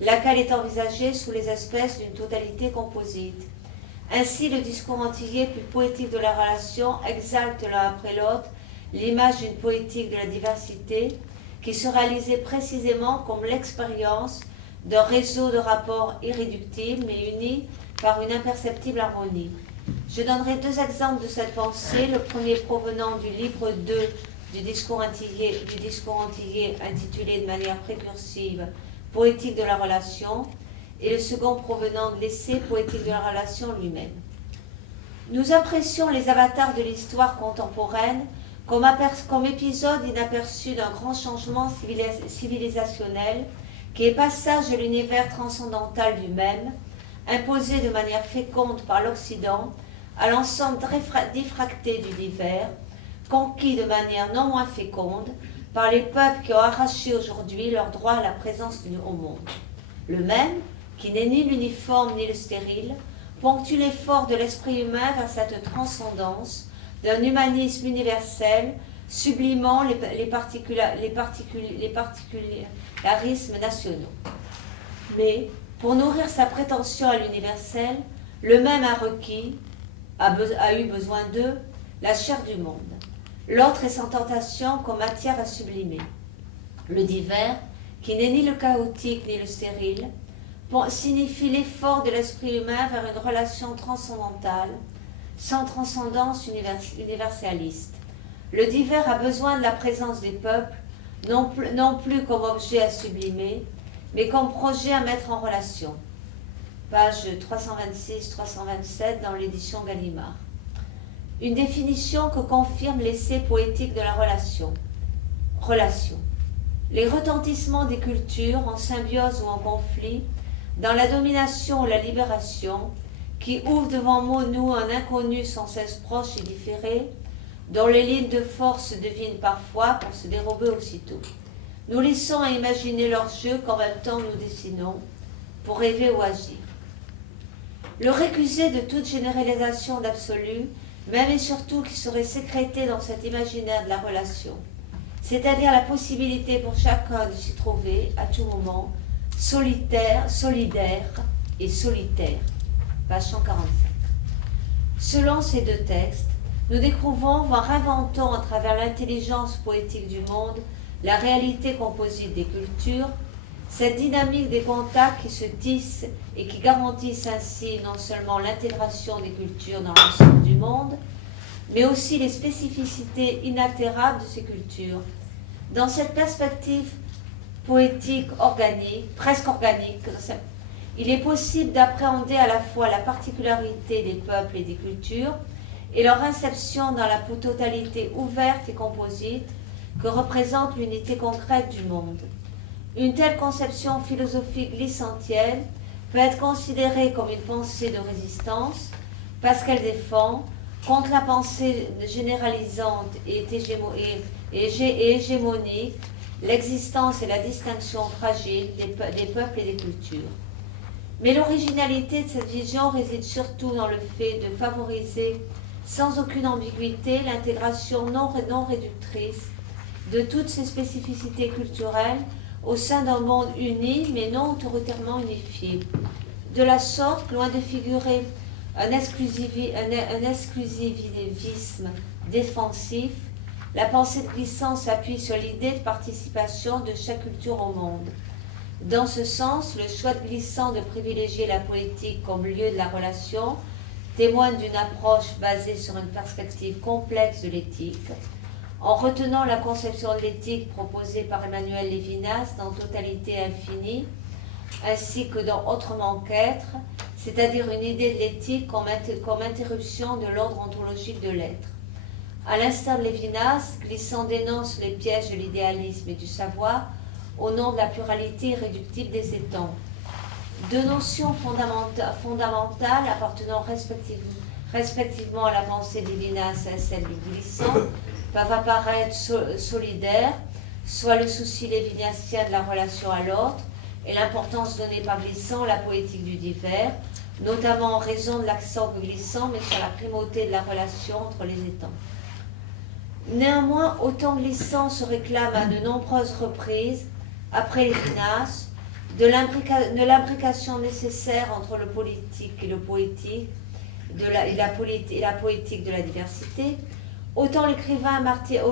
laquelle est envisagée sous les espèces d'une totalité composite. Ainsi, le discours antillais plus poétique de la relation exalte l'un après l'autre l'image d'une poétique de la diversité qui se réalisait précisément comme l'expérience d'un réseau de rapports irréductibles mais unis par une imperceptible harmonie. Je donnerai deux exemples de cette pensée, le premier provenant du livre 2 du discours antillais intitulé de manière précursive « Poétique de la relation » et le second provenant de l'essai « Poétique de la relation » lui-même. Nous apprécions les avatars de l'histoire contemporaine comme épisode inaperçu d'un grand changement civilisationnel qui est passage de l'univers transcendantal du même, imposé de manière féconde par l'Occident, à l'ensemble diffracté du divers, conquis de manière non moins féconde par les peuples qui ont arraché aujourd'hui leur droit à la présence au monde. Le même, qui n'est ni l'uniforme ni le stérile, ponctue l'effort de l'esprit humain vers cette transcendance d'un humanisme universel, sublimant les particularismes nationaux. Mais, pour nourrir sa prétention à l'universel, le même a eu besoin d'eux, la chair du monde. L'autre est sans tentation comme matière à sublimer. Le divers, qui n'est ni le chaotique ni le stérile, signifie l'effort de l'esprit humain vers une relation transcendantale, sans transcendance universaliste. Le divers a besoin de la présence des peuples, non plus comme objet à sublimer, mais comme projet à mettre en relation. Page 326-327 dans l'édition Gallimard. Une définition que confirme l'essai poétique de la relation. Relation. Les retentissements des cultures en symbiose ou en conflit, dans la domination ou la libération, qui ouvre devant nous un inconnu sans cesse proche et différé, dont les lignes de force se devinent parfois pour se dérober aussitôt. Nous laissons à imaginer leur jeu qu'en même temps nous dessinons, pour rêver ou agir. Le récusé de toute généralisation d'absolu, même et surtout qui serait sécrété dans cet imaginaire de la relation, c'est-à-dire la possibilité pour chacun de s'y trouver, à tout moment, solitaire, solidaire et solitaire. Page 145. Selon ces deux textes, nous découvrons, voire inventons à travers l'intelligence poétique du monde, la réalité composite des cultures, cette dynamique des contacts qui se tissent et qui garantissent ainsi non seulement l'intégration des cultures dans l'ensemble du monde, mais aussi les spécificités inaltérables de ces cultures. Dans cette perspective poétique organique, presque organique, il est possible d'appréhender à la fois la particularité des peuples et des cultures et leur inception dans la totalité ouverte et composite que représente l'unité concrète du monde. Une telle conception philosophique glissantienne peut être considérée comme une pensée de résistance parce qu'elle défend, contre la pensée généralisante et hégémonique, l'existence et la distinction fragile des peuples et des cultures. Mais l'originalité de cette vision réside surtout dans le fait de favoriser sans aucune ambiguïté l'intégration non réductrice de toutes ces spécificités culturelles au sein d'un monde uni mais non autoritairement unifié. De la sorte, loin de figurer un exclusivisme défensif, la pensée de Glissant s'appuie sur l'idée de participation de chaque culture au monde. Dans ce sens, le choix de Glissant de privilégier la poétique comme lieu de la relation témoigne d'une approche basée sur une perspective complexe de l'éthique, en retenant la conception de l'éthique proposée par Emmanuel Lévinas dans Totalité infinie, ainsi que dans Autrement qu'être, c'est-à-dire une idée de l'éthique comme interruption de l'ordre ontologique de l'être. À l'instar de Lévinas, Glissant dénonce les pièges de l'idéalisme et du savoir au nom de la pluralité irréductible des étangs. Deux notions fondamentales appartenant respectivement à la pensée de Lévinas et à celle de Glissant peuvent apparaître solidaires, soit le souci lévinassien de la relation à l'autre et l'importance donnée par Glissant à la poétique du divers, notamment en raison de l'accent que Glissant met sur la primauté de la relation entre les étangs. Néanmoins, autant Glissant se réclame à de nombreuses reprises, après Lévinas, de l'imbrication nécessaire entre le politique et le poétique, et la poétique de la diversité, autant l'écrivain martiniquais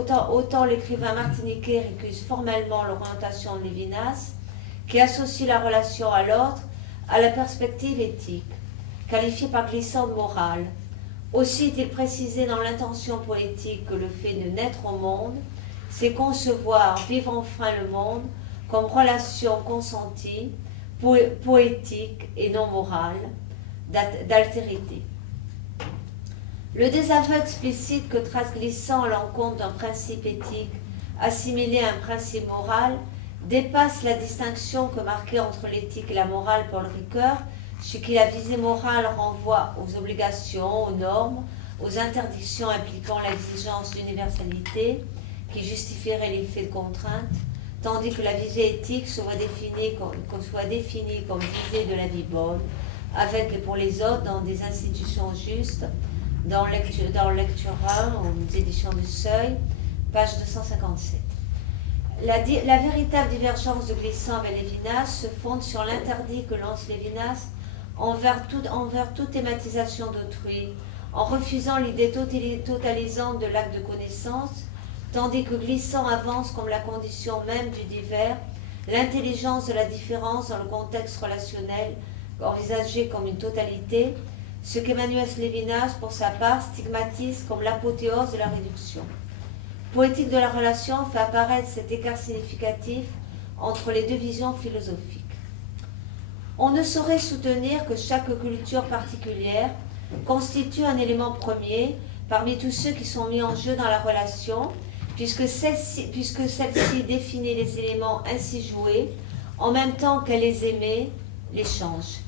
récuse formellement l'orientation de Lévinas, qui associe la relation à l'autre à la perspective éthique, qualifiée par Glissant de morale. Aussi est-il précisé dans l'intention poétique que le fait de naître au monde, c'est concevoir, vivre enfin le monde, comme relation consentie, poétique et non morale, d'altérité. Le désaveu explicite que trace Glissant à l'encontre d'un principe éthique assimilé à un principe moral dépasse la distinction que marquait entre l'éthique et la morale Paul Ricoeur, chez qui la visée morale renvoie aux obligations, aux normes, aux interdictions impliquant l'exigence d'universalité qui justifierait l'effet de contrainte, tandis que la visée éthique soit définie comme visée de la vie bonne, avec et pour les autres dans des institutions justes, dans lecture 1, aux éditions du Seuil, page 257. La véritable divergence de Glissant avec Lévinas se fonde sur l'interdit que lance Lévinas envers toute thématisation d'autrui, en refusant l'idée totalisante de l'acte de connaissance, tandis que Glissant avance comme la condition même du divers, l'intelligence de la différence dans le contexte relationnel envisagé comme une totalité, ce qu'Emmanuel Lévinas, pour sa part, stigmatise comme l'apothéose de la réduction. Poétique de la relation fait apparaître cet écart significatif entre les deux visions philosophiques. On ne saurait soutenir que chaque culture particulière constitue un élément premier parmi tous ceux qui sont mis en jeu dans la relation, puisque celle-ci définit les éléments ainsi joués en même temps qu'elle les émet, les change.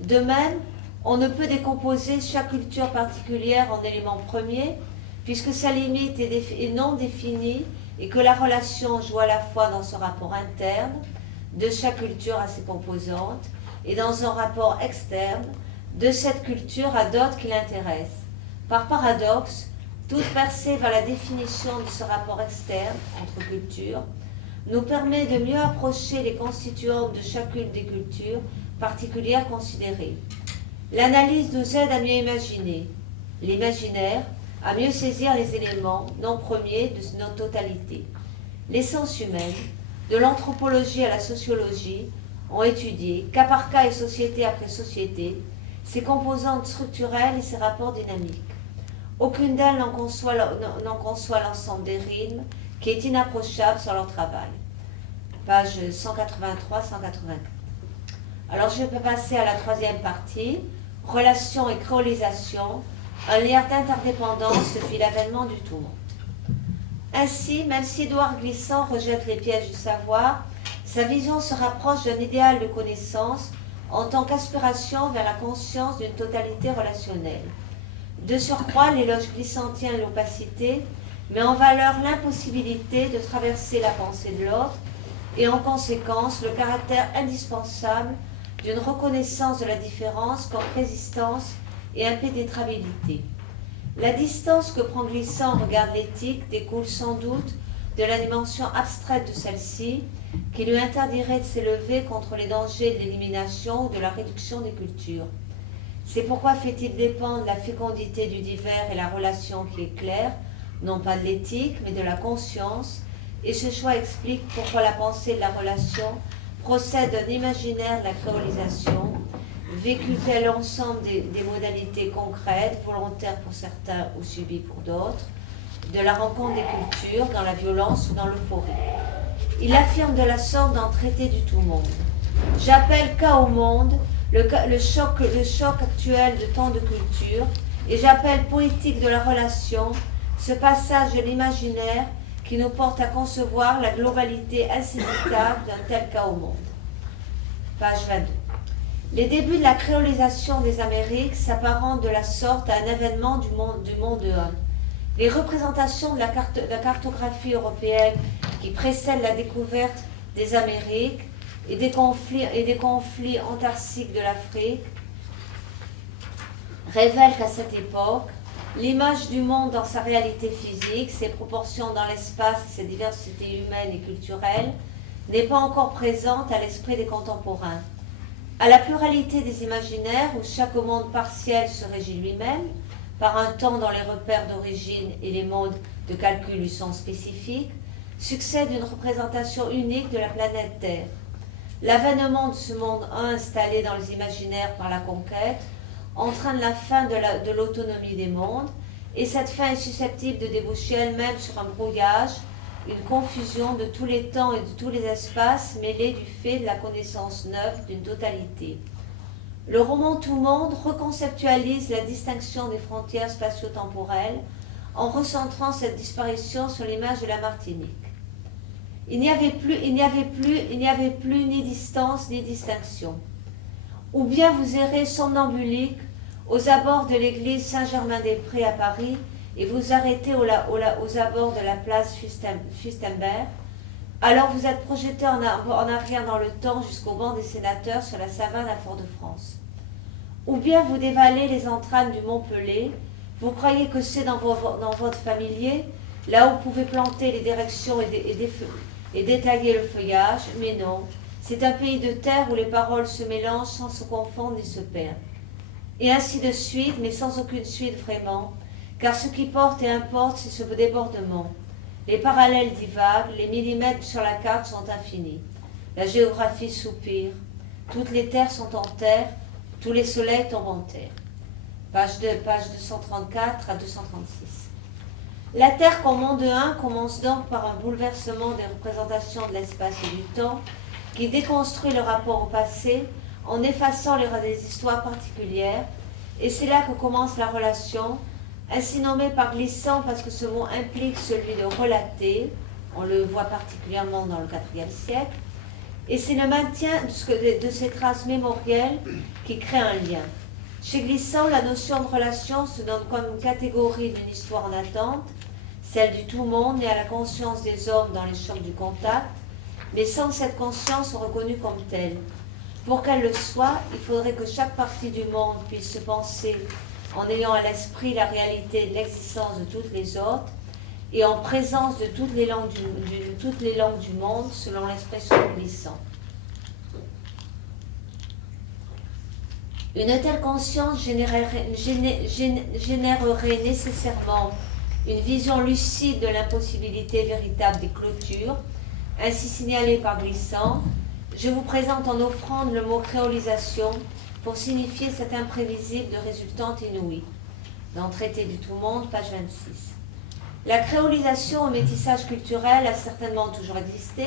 De même, on ne peut décomposer chaque culture particulière en éléments premiers, puisque sa limite est non définie et que la relation joue à la fois dans ce rapport interne de chaque culture à ses composantes et dans un rapport externe de cette culture à d'autres qui l'intéressent. Par paradoxe, toute percée vers la définition de ce rapport externe entre cultures nous permet de mieux approcher les constituantes de chacune des cultures particulières considérées. L'analyse nous aide à mieux imaginer l'imaginaire, à mieux saisir les éléments non premiers de notre totalité. L'essence humaine, de l'anthropologie à la sociologie, ont étudié, cas par cas et société après société, ses composantes structurelles et ses rapports dynamiques. Aucune d'elles n'en conçoit l'ensemble des rythmes qui est inapprochable sur leur travail. Page 183-184. Alors je peux passer à la troisième partie, relations et créolisation, un lien d'interdépendance depuis l'avènement du tout monde. Ainsi, même si Édouard Glissant rejette les pièges du savoir, sa vision se rapproche d'un idéal de connaissance en tant qu'aspiration vers la conscience d'une totalité relationnelle. De surcroît, l'éloge glissantien et l'opacité met en valeur l'impossibilité de traverser la pensée de l'autre et en conséquence le caractère indispensable d'une reconnaissance de la différence comme résistance et impénétrabilité. La distance que prend Glissant en regard de l'éthique découle sans doute de la dimension abstraite de celle-ci, qui lui interdirait de s'élever contre les dangers de l'élimination ou de la réduction des cultures. C'est pourquoi fait-il dépendre la fécondité du divers et la relation qui est claire, non pas de l'éthique, mais de la conscience, et ce choix explique pourquoi la pensée de la relation procède d'un imaginaire de la créolisation, véhicule l'ensemble des modalités concrètes, volontaires pour certains ou subies pour d'autres, de la rencontre des cultures, dans la violence ou dans l'euphorie. Il affirme de la sorte dans Traité du tout-monde. J'appelle cas au monde le choc actuel de tant de cultures, et j'appelle poétique de la relation ce passage de l'imaginaire qui nous porte à concevoir la globalité insédictable d'un tel cas au monde. Page 22. Les débuts de la créolisation des Amériques s'apparentent de la sorte à un événement du monde 1. Les représentations de la cartographie européenne qui précèdent la découverte des Amériques et des conflits antarctiques de l'Afrique révèlent qu'à cette époque, l'image du monde dans sa réalité physique, ses proportions dans l'espace et ses diversités humaines et culturelles n'est pas encore présente à l'esprit des contemporains. À la pluralité des imaginaires, où chaque monde partiel se régit lui-même, par un temps dont les repères d'origine et les modes de calcul lui sont spécifiques, succède une représentation unique de la planète Terre. L'avènement de ce monde installé dans les imaginaires par la conquête entraîne la fin de l'autonomie des mondes, et cette fin est susceptible de déboucher elle-même sur un brouillage, une confusion de tous les temps et de tous les espaces mêlés du fait de la connaissance neuve d'une totalité. Le roman Tout Monde reconceptualise la distinction des frontières spatio-temporelles en recentrant cette disparition sur l'image de la Martinique. Il n'y avait plus ni distance ni distinction. Ou bien vous errez somnambulique aux abords de l'église Saint-Germain-des-Prés à Paris et vous arrêtez aux abords de la place Fürstenberg, alors vous êtes projeté en arrière dans le temps jusqu'au banc des sénateurs sur la savane à Fort-de-France. Ou bien vous dévalez les entrailles du Mont Pelé, vous croyez que c'est dans votre familier, là où vous pouvez planter les directions et détailler le feuillage, mais non, c'est un pays de terre où les paroles se mélangent sans se confondre ni se perdre. Et ainsi de suite, mais sans aucune suite vraiment, car ce qui porte et importe, c'est ce débordement. Les parallèles divaguent, les millimètres sur la carte sont infinis. La géographie soupire, toutes les terres sont en terre, tous les soleils tombent en terre. Page 234 à 236. La Terre comme monde 1 commence donc par un bouleversement des représentations de l'espace et du temps qui déconstruit le rapport au passé en effaçant des histoires particulières, et c'est là que commence la relation, ainsi nommée par Glissant parce que ce mot implique celui de relater, on le voit particulièrement dans le IVe siècle, et c'est le maintien de ces traces mémorielles qui crée un lien. Chez Glissant, la notion de relation se donne comme une catégorie d'une histoire en attente, celle du tout-monde et à la conscience des hommes dans les chocs du contact, mais sans cette conscience reconnue comme telle. Pour qu'elle le soit, il faudrait que chaque partie du monde puisse se penser en ayant à l'esprit la réalité de l'existence de toutes les autres et en présence de toutes les langues du monde, selon l'expression de Glissant. Une telle conscience générerait nécessairement une vision lucide de l'impossibilité véritable des clôtures, ainsi signalée par Glissant. Je vous présente en offrande le mot créolisation pour signifier cette imprévisible de résultante inouïe. Dans Traité du tout-monde, page 26. La créolisation au métissage culturel a certainement toujours existé,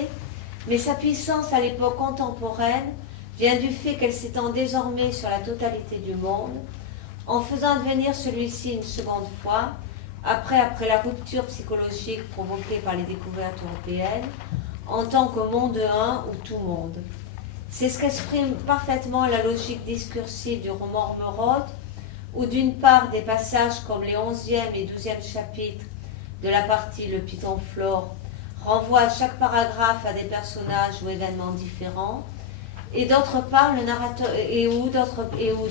mais sa puissance à l'époque contemporaine vient du fait qu'elle s'étend désormais sur la totalité du monde, en faisant advenir celui-ci une seconde fois, après la rupture psychologique provoquée par les découvertes européennes, en tant que monde 1 ou tout monde. C'est ce qu'exprime parfaitement la logique discursive du roman Ormerod, où d'une part des passages comme les 11e et 12e chapitres de la partie Le Python-Flore renvoient à chaque paragraphe à des personnages ou événements différents, et d'autre part,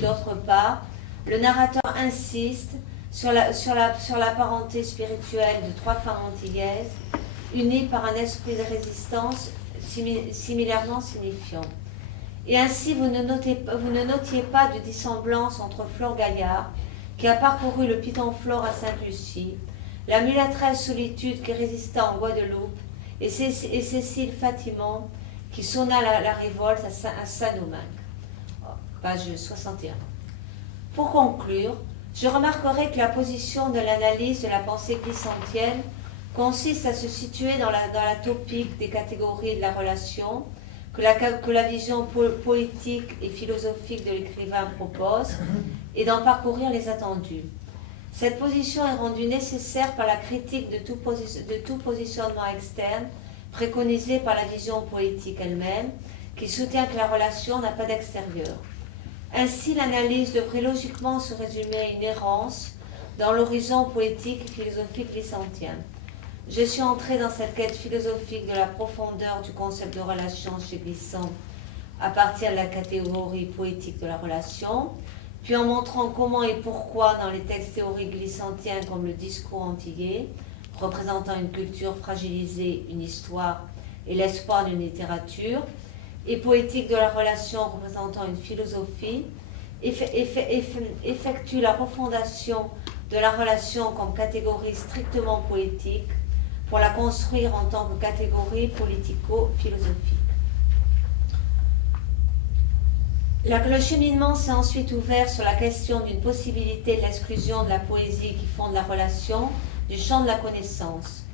d'autre part, le narrateur insiste sur la parenté spirituelle de trois femmes antillaises unis par un esprit de résistance similairement signifiant. Et ainsi, vous ne notiez pas de dissemblance entre Flore Gaillard, qui a parcouru le Piton-Flore à Sainte-Lucie, la mulâtresse Solitude qui résista en Guadeloupe, et Cécile Fatiman, qui sonna la révolte à Saint-Domingue. Page 61. Pour conclure, je remarquerai que la position de l'analyse de la pensée glissantienne consiste à se situer dans la topique des catégories de la relation que la vision poétique et philosophique de l'écrivain propose et d'en parcourir les attendus. Cette position est rendue nécessaire par la critique de tout positionnement externe préconisé par la vision poétique elle-même, qui soutient que la relation n'a pas d'extérieur. Ainsi, l'analyse devrait logiquement se résumer à une errance dans l'horizon poétique et philosophique glissantien. Je suis entrée dans cette quête philosophique de la profondeur du concept de relation chez Glissant à partir de la catégorie poétique de la relation, puis en montrant comment et pourquoi dans les textes théoriques glissantiens comme le discours antillais, représentant une culture fragilisée, une histoire et l'espoir d'une littérature, et poétique de la relation représentant une philosophie, effectue la refondation de la relation comme catégorie strictement poétique pour la construire en tant que catégorie politico-philosophique. Le cheminement s'est ensuite ouvert sur la question d'une possibilité de l'exclusion de la poésie qui fonde la relation du champ de la connaissance.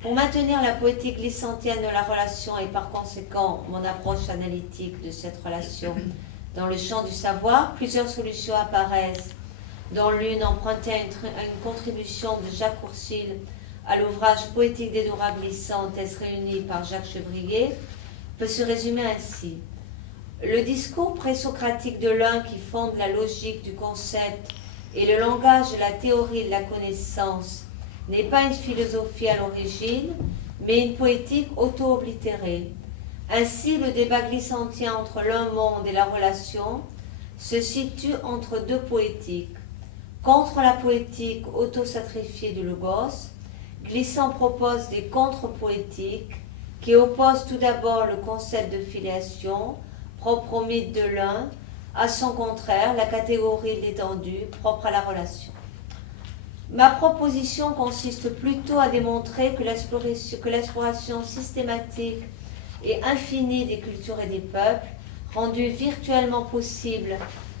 Pour maintenir la poétique glissantienne de la relation et par conséquent mon approche analytique de cette relation dans le champ du savoir, plusieurs solutions apparaissent, dont l'une empruntait à une contribution de Jacques Courcil à l'ouvrage poétique d'Édouard Glissant, thèse réunie par Jacques Chevrier, peut se résumer ainsi. Le discours présocratique de l'un qui fonde la logique du concept et le langage de la théorie de la connaissance n'est pas une philosophie à l'origine, mais une poétique auto-oblitérée. Ainsi, le débat glissantien entre l'un monde et la relation se situe entre deux poétiques. Contre la poétique auto-sacrifiée du logos, Glissant propose des contre-poétiques qui opposent tout d'abord le concept de filiation, propre au mythe de l'un, à son contraire, la catégorie de l'étendue, propre à la relation. Ma proposition consiste plutôt à démontrer que l'exploration systématique et infinie des cultures et des peuples, rendue virtuellement possible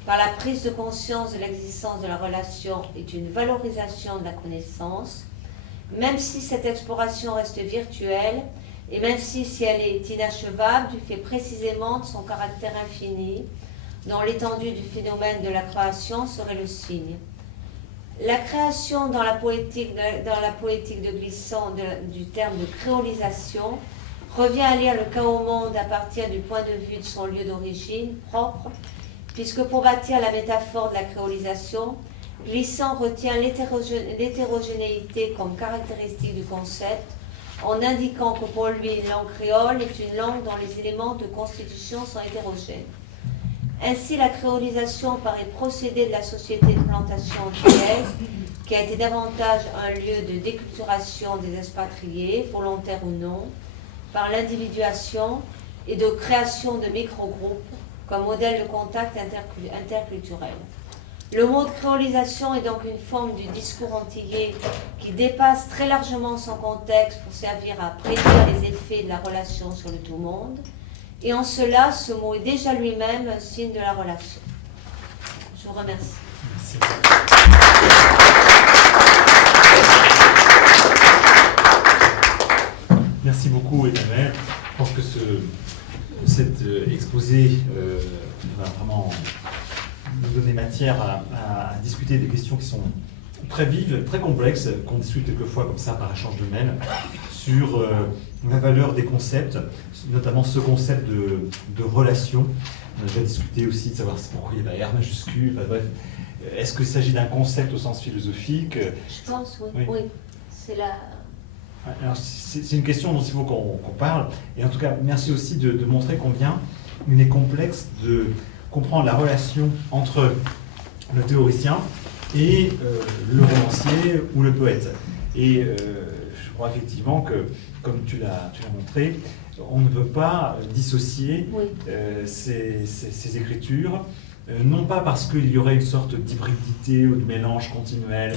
par la prise de conscience de l'existence de la relation, est une valorisation de la connaissance, même si cette exploration reste virtuelle, et même si elle est inachevable du fait précisément de son caractère infini, dont l'étendue du phénomène de la création serait le signe. La création dans la poétique de Glissant du terme de créolisation revient à lire le chaos monde à partir du point de vue de son lieu d'origine propre, puisque pour bâtir la métaphore de la créolisation, Glissant retient l'hétérogénéité comme caractéristique du concept, en indiquant que pour lui, une langue créole est une langue dont les éléments de constitution sont hétérogènes. Ainsi, la créolisation paraît procéder de la société de plantation antillaise, qui a été davantage un lieu de déculturation des expatriés, volontaires ou non, par l'individuation et de création de micro-groupes comme modèle de contact interculturel. Le mot de créolisation est donc une forme du discours antillais qui dépasse très largement son contexte pour servir à prédire les effets de la relation sur le tout-monde. Et en cela, ce mot est déjà lui-même un signe de la relation. Je vous remercie. Merci. Merci beaucoup, Emmanuel. Je pense que cet exposé va vraiment nous donner matière à discuter des questions qui sont très vives, très complexes, qu'on discute quelquefois comme ça par échange de mails, sur la valeur des concepts, notamment ce concept de relation. On a déjà discuté aussi de savoir pourquoi il y a la R majuscule, enfin, bref. Est-ce qu'il s'agit d'un concept au sens philosophique? Je pense, oui. Oui. C'est la... Alors, c'est une question dont il faut qu'on parle. Et en tout cas, merci aussi de montrer combien il est complexe de comprendre la relation entre le théoricien et le romancier ou le poète. Et je crois effectivement que, comme tu l'as montré, on ne peut pas dissocier Oui. ces écritures, non pas parce qu'il y aurait une sorte d'hybridité ou de mélange continuel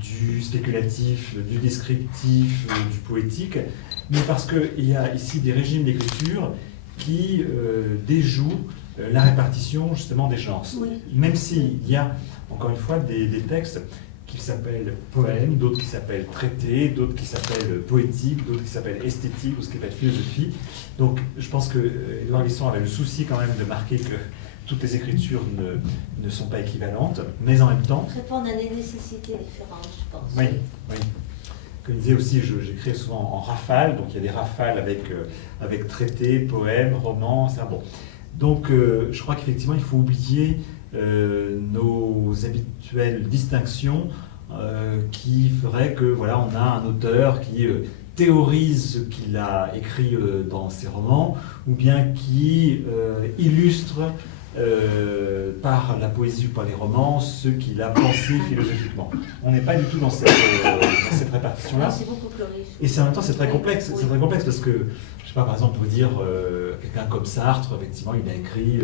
du spéculatif, du descriptif, du poétique, mais parce qu'il y a ici des régimes d'écriture qui déjouent la répartition justement des genres. Oui. Même s'il y a, encore une fois, des textes qui s'appellent poèmes, d'autres qui s'appellent traités, d'autres qui s'appellent poétiques, d'autres qui s'appellent esthétiques, ou ce qui s'appelle philosophie. Donc je pense que Édouard Glissant avait le souci quand même de marquer que toutes les écritures ne sont pas équivalentes, mais en même temps... Répondre à des nécessités différentes, je pense. Oui, oui. Comme je disais aussi, j'écris souvent en rafale, donc il y a des rafales avec traités, poèmes, romans, etc. Bon. Donc je crois qu'effectivement, il faut oublier nos habituelles distinctions qui feraient que voilà, on a un auteur qui théorise ce qu'il a écrit dans ses romans, ou bien qui illustre par la poésie ou par les romans ce qu'il a pensé philosophiquement. On n'est pas du tout dans cette répartition-là. C'est beaucoup plus riche. Et en même temps, c'est très complexe. Oui. C'est très complexe parce que, je sais pas, par exemple, pour dire quelqu'un comme Sartre, effectivement, il a écrit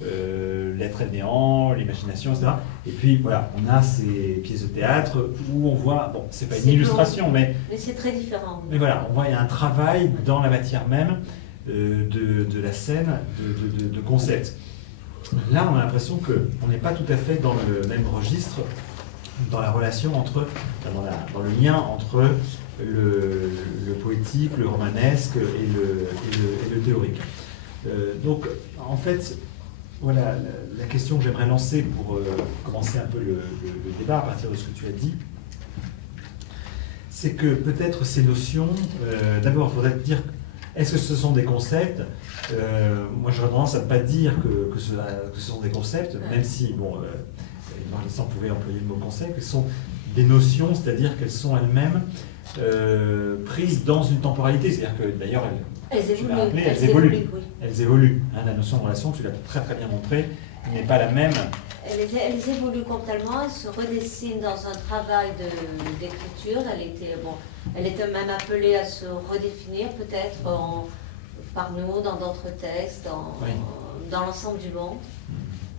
L'être et le néant, l'imagination, etc. Et puis voilà, on a ces pièces de théâtre où on voit, bon, c'est pas une illustration, mais c'est très différent. Mais voilà, on voit il y a un travail dans la matière même de la scène, de concept. Là, on a l'impression qu'on n'est pas tout à fait dans le même registre, dans la relation entre, dans le lien entre le poétique, le romanesque et le théorique. Donc, en fait, voilà la question que j'aimerais lancer pour commencer un peu le débat à partir de ce que tu as dit. C'est que peut-être ces notions, d'abord, il faudrait dire, est-ce que ce sont des concepts? Moi, j'aurais tendance à ne pas dire que ce sont des concepts, même si, bon, Édouard Glissant pouvait employer le mot concept, que ce sont des notions, c'est-à-dire qu'elles sont elles-mêmes prises dans une temporalité. C'est-à-dire que, d'ailleurs, elles évoluent. Oui. Elles évoluent. Hein, la notion de relation, tu l'as très très bien montré, n'est pas la même. Elles évoluent complètement, elles se redessinent dans un travail d'écriture. Elle était même appelée à se redéfinir peut-être par nous, dans d'autres textes, dans l'ensemble du monde.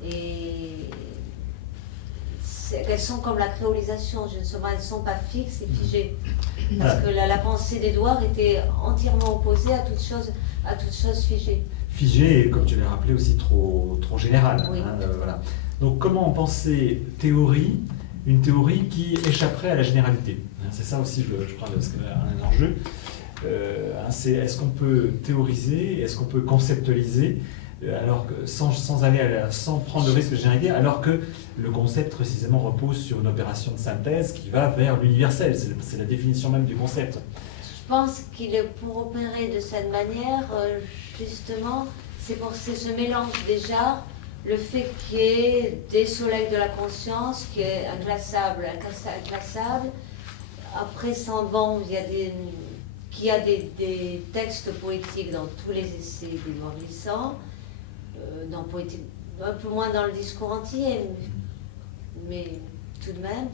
Et elles sont comme la créolisation, elles ne sont pas fixes et figées. Parce que la pensée d'Édouard était entièrement opposée à toute chose figée. Figée et, comme tu l'as rappelé, aussi trop générale. Oui. Hein, voilà. Donc comment penser théorie, une théorie qui échapperait à la généralité? C'est ça aussi, je crois, un enjeu. Est-ce qu'on peut théoriser, est-ce qu'on peut conceptualiser, alors que, sans prendre le risque de généralité, alors que le concept précisément repose sur une opération de synthèse qui va vers l'universel, c'est la définition même du concept. Je pense qu'il est pour opérer de cette manière, justement, c'est ce mélange déjà, le fait qu'il y ait des soleils de la conscience, qui est inclassable. Après, qu'il y a des textes poétiques dans tous les essais d'Édouard Glissant, un peu moins dans le discours entier, mais tout de même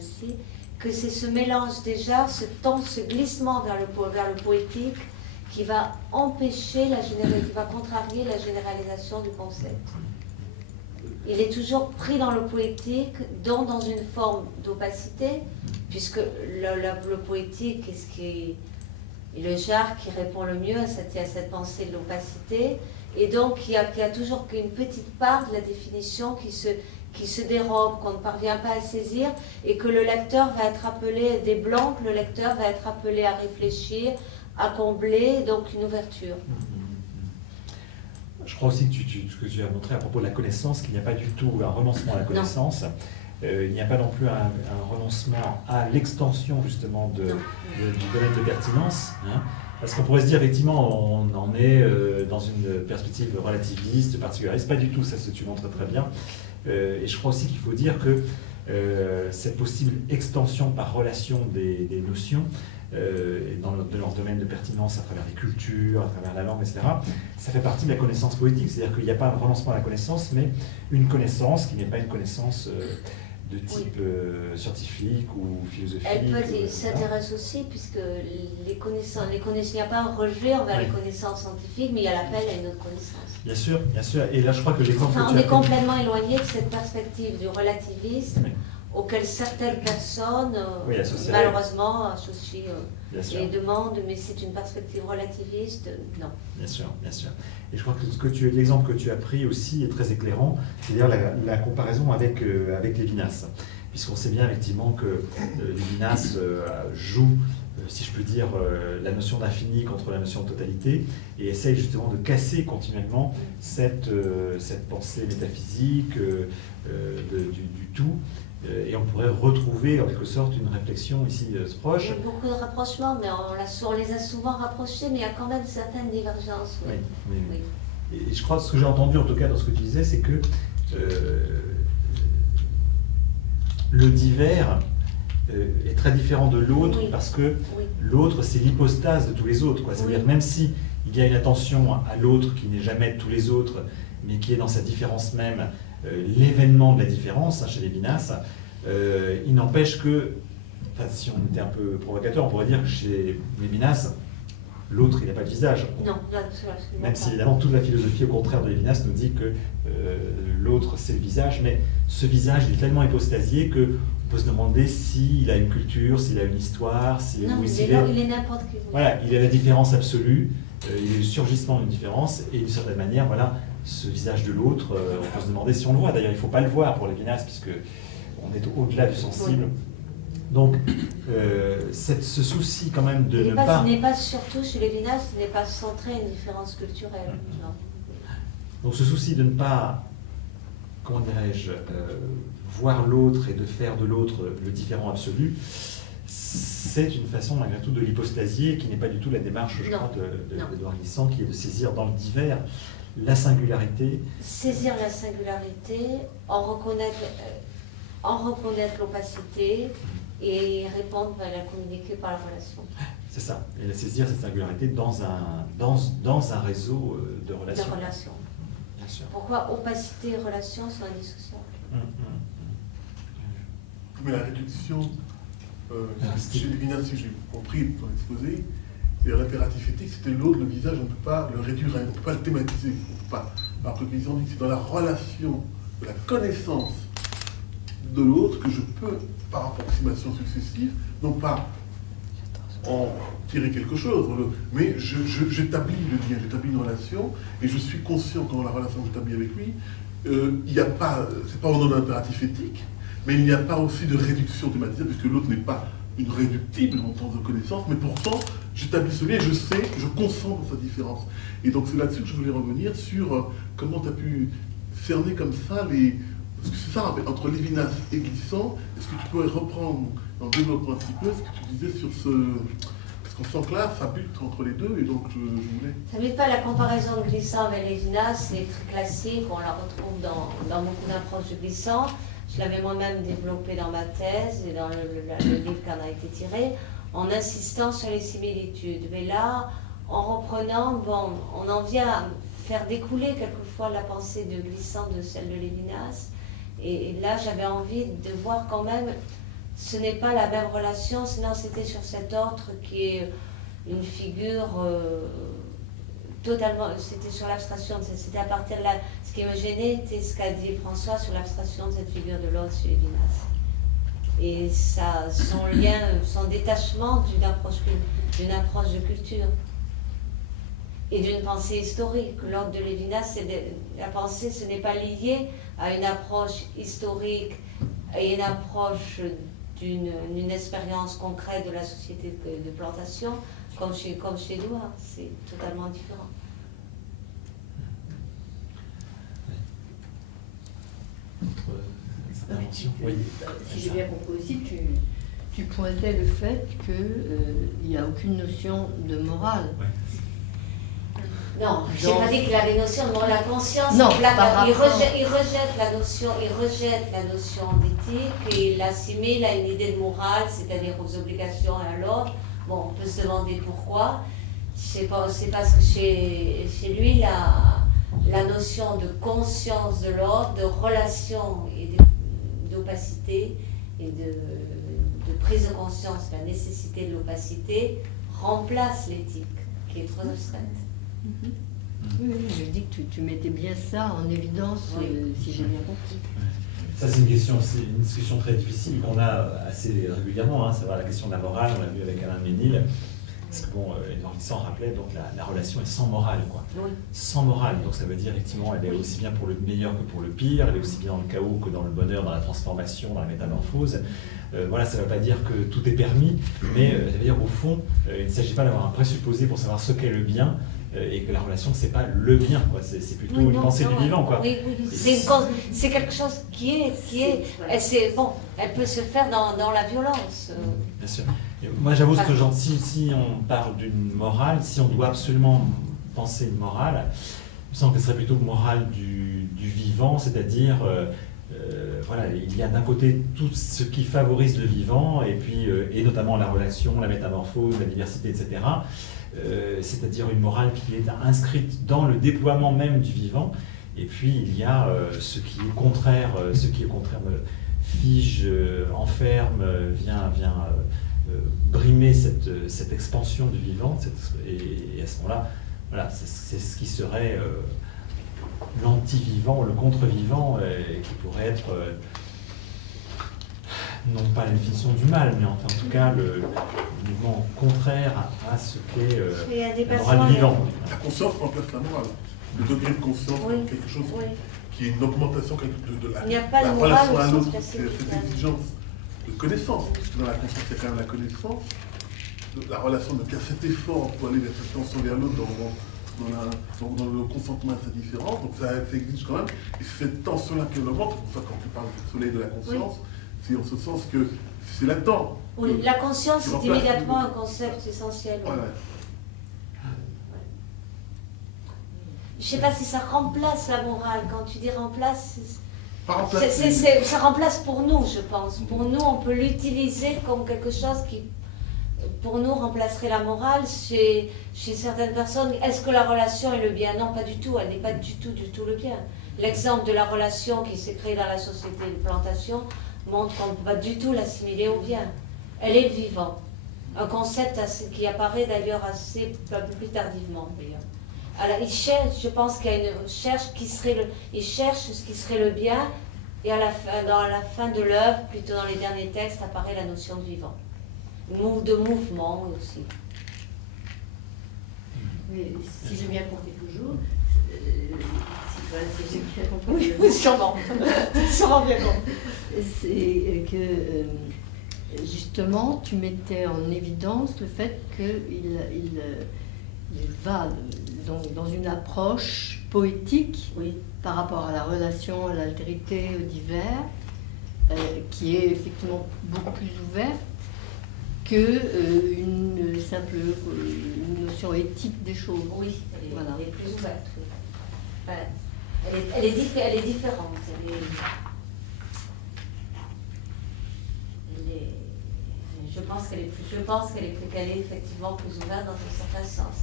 si, que c'est ce mélange déjà, ce glissement vers le poétique qui va empêcher qui va contrarier la généralisation du concept. Il est toujours pris dans le poétique, dans une forme d'opacité, puisque le poétique est le genre qui répond le mieux à cette pensée de l'opacité, et donc il y a toujours qu'une petite part de la définition qui se dérobe, qu'on ne parvient pas à saisir, et que le lecteur va être appelé, des blancs, que le lecteur va être appelé à réfléchir, à combler, donc une ouverture. Je crois aussi que ce que tu as montré à propos de la connaissance, qu'il n'y a pas du tout un renoncement à la connaissance. Il n'y a pas non plus un renoncement à l'extension justement du domaine de pertinence. Hein, parce qu'on pourrait se dire effectivement on en est dans une perspective relativiste, particulariste. Pas du tout, ça tu montres très bien. Et je crois aussi qu'il faut dire que cette possible extension par relation des notions de leur domaine de pertinence à travers les cultures, à travers la langue, etc., ça fait partie de la connaissance poétique. C'est-à-dire qu'il n'y a pas un renoncement à la connaissance, mais une connaissance qui n'est pas une connaissance de type scientifique ou philosophique. Elle s'intéresse aussi, puisque les connaissances, il n'y a pas un rejet envers les connaissances scientifiques, mais il y a l'appel à une autre connaissance. Bien sûr, bien sûr. Et là, je crois que l'exemple Enfin, que on tu est as complètement éloigné de cette perspective du relativisme auquel certaines personnes, malheureusement, associent et demandent, mais c'est une perspective relativiste, non. Bien sûr, bien sûr. Et je crois que l'exemple que tu as pris aussi est très éclairant, c'est-à-dire la comparaison avec Lévinas. Puisqu'on sait bien effectivement que Lévinas joue, si je peux dire, la notion d'infini contre la notion de totalité, et essaye justement de casser continuellement cette pensée métaphysique du tout. Et on pourrait retrouver en quelque sorte une réflexion ici proche. Il y a beaucoup de rapprochements, mais on les a souvent rapprochés, mais il y a quand même certaines divergences. Oui. Et je crois que ce que j'ai entendu en tout cas dans ce que tu disais, c'est que le divers est très différent de l'autre, parce que l'autre c'est l'hypostase de tous les autres. C'est-à-dire même si il y a une attention à l'autre qui n'est jamais de tous les autres, mais qui est dans sa différence même, l'événement de la différence, chez Lévinas, il n'empêche que, si on était un peu provocateur, on pourrait dire que chez Lévinas, l'autre, il n'a pas de visage. Non, même si évidemment toute la philosophie, au contraire de Lévinas, nous dit que l'autre, c'est le visage, mais ce visage, il est tellement hypostasié qu'on peut se demander s'il a une culture, s'il a une histoire, il est n'importe qui. Voilà, il est la différence absolue, il est le surgissement d'une différence, et d'une certaine manière, voilà, ce visage de l'autre, on peut se demander si on le voit. D'ailleurs, il ne faut pas le voir pour Lévinas, puisqu'on est au-delà du sensible. Donc, ce souci quand même de ne pas... Ce n'est pas surtout chez Lévinas, ce n'est pas centré une différence culturelle. Donc ce souci de ne pas, comment dirais-je, voir l'autre et de faire de l'autre le différent absolu, c'est une façon malgré tout de l'hypostasier, qui n'est pas du tout la démarche, je crois, d'Édouard Glissant, qui est de saisir dans le divers la singularité. Saisir la singularité, en reconnaître l'opacité et répondre à la communiquer par la relation. C'est ça, et la saisir cette singularité dans un réseau de relations. De relations. Bien sûr. Pourquoi opacité et relation sont indissociables? Mais la réduction, chez Lévinas, si j'ai compris ton exposé, l'impératif éthique, c'était l'autre, le visage, on ne peut pas le réduire, on ne peut pas le thématiser, on ne peut pas. Alors que Glissant dit que c'est dans la relation, de la connaissance de l'autre que je peux, par approximation successive, non pas en tirer quelque chose, mais j'établis le lien, j'établis une relation, et je suis conscient que dans la relation que j'établis avec lui, il n'y a pas, c'est pas au nom d'un impératif éthique, mais il n'y a pas aussi de réduction thématisée, puisque l'autre n'est pas une réductible en sens de connaissance, mais pourtant, j'établis ce lien et je sais, je consens dans sa différence. Et donc c'est là-dessus que je voulais revenir sur comment tu as pu cerner comme ça les... Parce que c'est ça, entre Lévinas et Glissant, est-ce que tu pourrais reprendre, en développant un petit peu, ce que tu disais sur ce... Parce qu'on sent que là, ça bute entre les deux, et donc je voulais... Ça ne bute pas, la comparaison de Glissant avec Lévinas, c'est très classique, on la retrouve dans beaucoup d'approches de Glissant. Je l'avais moi-même développé dans ma thèse et dans le livre qui en a été tiré, en insistant sur les similitudes. Mais là, en reprenant, on en vient à faire découler quelquefois la pensée de Glissant de celle de Lévinas. Et là, j'avais envie de voir quand même, ce n'est pas la même relation, sinon c'était sur cet autre qui est une figure totalement, c'était sur l'abstraction, c'était à partir de là, ce qui me gênait, c'était ce qu'a dit François sur l'abstraction de cette figure de l'autre chez Lévinas. Et ça, son lien, son détachement d'une approche de culture et d'une pensée historique. L'ordre de Lévinas, la pensée, ce n'est pas lié à une approche historique et une approche d'une expérience concrète de la société de plantation, comme chez Édouard. C'est totalement différent. Oui. Si j'ai bien compris aussi, tu pointais le fait qu'il n'y a aucune notion de morale. Ouais. Non, je n'ai pas dit qu'il avait notion de la conscience. Non, il rejette la notion d'éthique et il l'assimile à une idée de morale, c'est-à-dire aux obligations et à l'ordre. Bon, on peut se demander pourquoi. C'est parce que chez lui, la notion de conscience de l'ordre, de relation et d'opacité et de prise de conscience de la nécessité de l'opacité remplace l'éthique, qui est trop abstraite. Oui, je dis que tu mettais bien ça en évidence, Oui. si j'ai bien compris. Ça, c'est une discussion très difficile qu'on a assez régulièrement. Hein. Ça va, la question de la morale, on l'a vu avec Alain Ménil. Parce que bon, Édouard Glissant rappelait, donc la relation est sans morale, quoi. Oui. Sans morale, donc ça veut dire effectivement, elle est aussi bien pour le meilleur que pour le pire, elle est aussi bien dans le chaos que dans le bonheur, dans la transformation, dans la métamorphose. Voilà, ça ne veut pas dire que tout est permis, mais ça veut dire au fond, il ne s'agit pas d'avoir un présupposé pour savoir ce qu'est le bien, et que la relation, c'est pas le bien, quoi. C'est plutôt Oui, une non, pensée non, du vivant, quoi. Oui, c'est quelque chose qui est, elle peut se faire dans la violence. Bien sûr. Et moi, j'avoue que si on parle d'une morale, si on doit absolument penser une morale, il me semble que ce serait plutôt une morale du vivant, c'est-à-dire, voilà, il y a d'un côté tout ce qui favorise le vivant, et puis, et notamment la relation, la métamorphose, la diversité, etc. C'est-à-dire une morale qui est inscrite dans le déploiement même du vivant, et puis il y a ce qui est contraire, fige, enferme, vient brimer cette expansion du vivant, et à ce moment-là, voilà, c'est ce qui serait l'anti-vivant, le contre-vivant, qui pourrait être non pas la définition du mal, mais enfin, en tout cas le mouvement contraire à ce qu'est la morale du vivant. La conscience remplace la morale. Le degré de conscience, Oui. quelque chose Oui. qui est une augmentation de Il n'y a pas la de morale relation au à sens l'autre, classique. cette exigence de connaissance. Parce que dans la conscience, il y a quand même la connaissance, la relation de cet effort pour aller vers cette tension vers l'autre dans le consentement à sa différence. Donc ça exige quand même. Et c'est cette tension-là qui augmente. C'est pour ça quand tu parles du soleil de la conscience, c'est en ce sens que c'est latent. Oui, la conscience Qui est remplace immédiatement un concept essentiel. Oui. Voilà. Je ne sais pas si ça remplace la morale. Quand tu dis remplace, Pas remplacer. ça remplace pour nous, je pense. Pour nous, on peut l'utiliser comme quelque chose qui, pour nous, remplacerait la morale. Chez certaines personnes, est-ce que la relation est le bien? Non, pas du tout. Elle n'est pas du tout le bien. L'exemple de la relation qui s'est créée dans la société de plantation montre qu'on ne peut pas du tout l'assimiler au bien. Elle est le vivant. Un concept qui apparaît d'ailleurs un peu plus tardivement, d'ailleurs. Alors, il cherche, je pense qu'il y a il cherche ce qui serait le bien, et dans la fin de l'œuvre, plutôt dans les derniers textes, apparaît la notion de vivant, de mouvement aussi. Mais si j'ai bien compris toujours, si j'ai bien compris, Oui, sûrement. Sûrement bien compris. c'est que justement tu mettais en évidence le fait qu'il va dans une approche poétique Oui. par rapport à la relation, à l'altérité, au divers, qui est effectivement beaucoup plus ouverte qu'une simple une notion éthique des choses. Oui, elle Voilà. est plus ouverte. Oui. Enfin, elle est différente. Je pense qu'elle est effectivement plus ouverte dans un certain sens.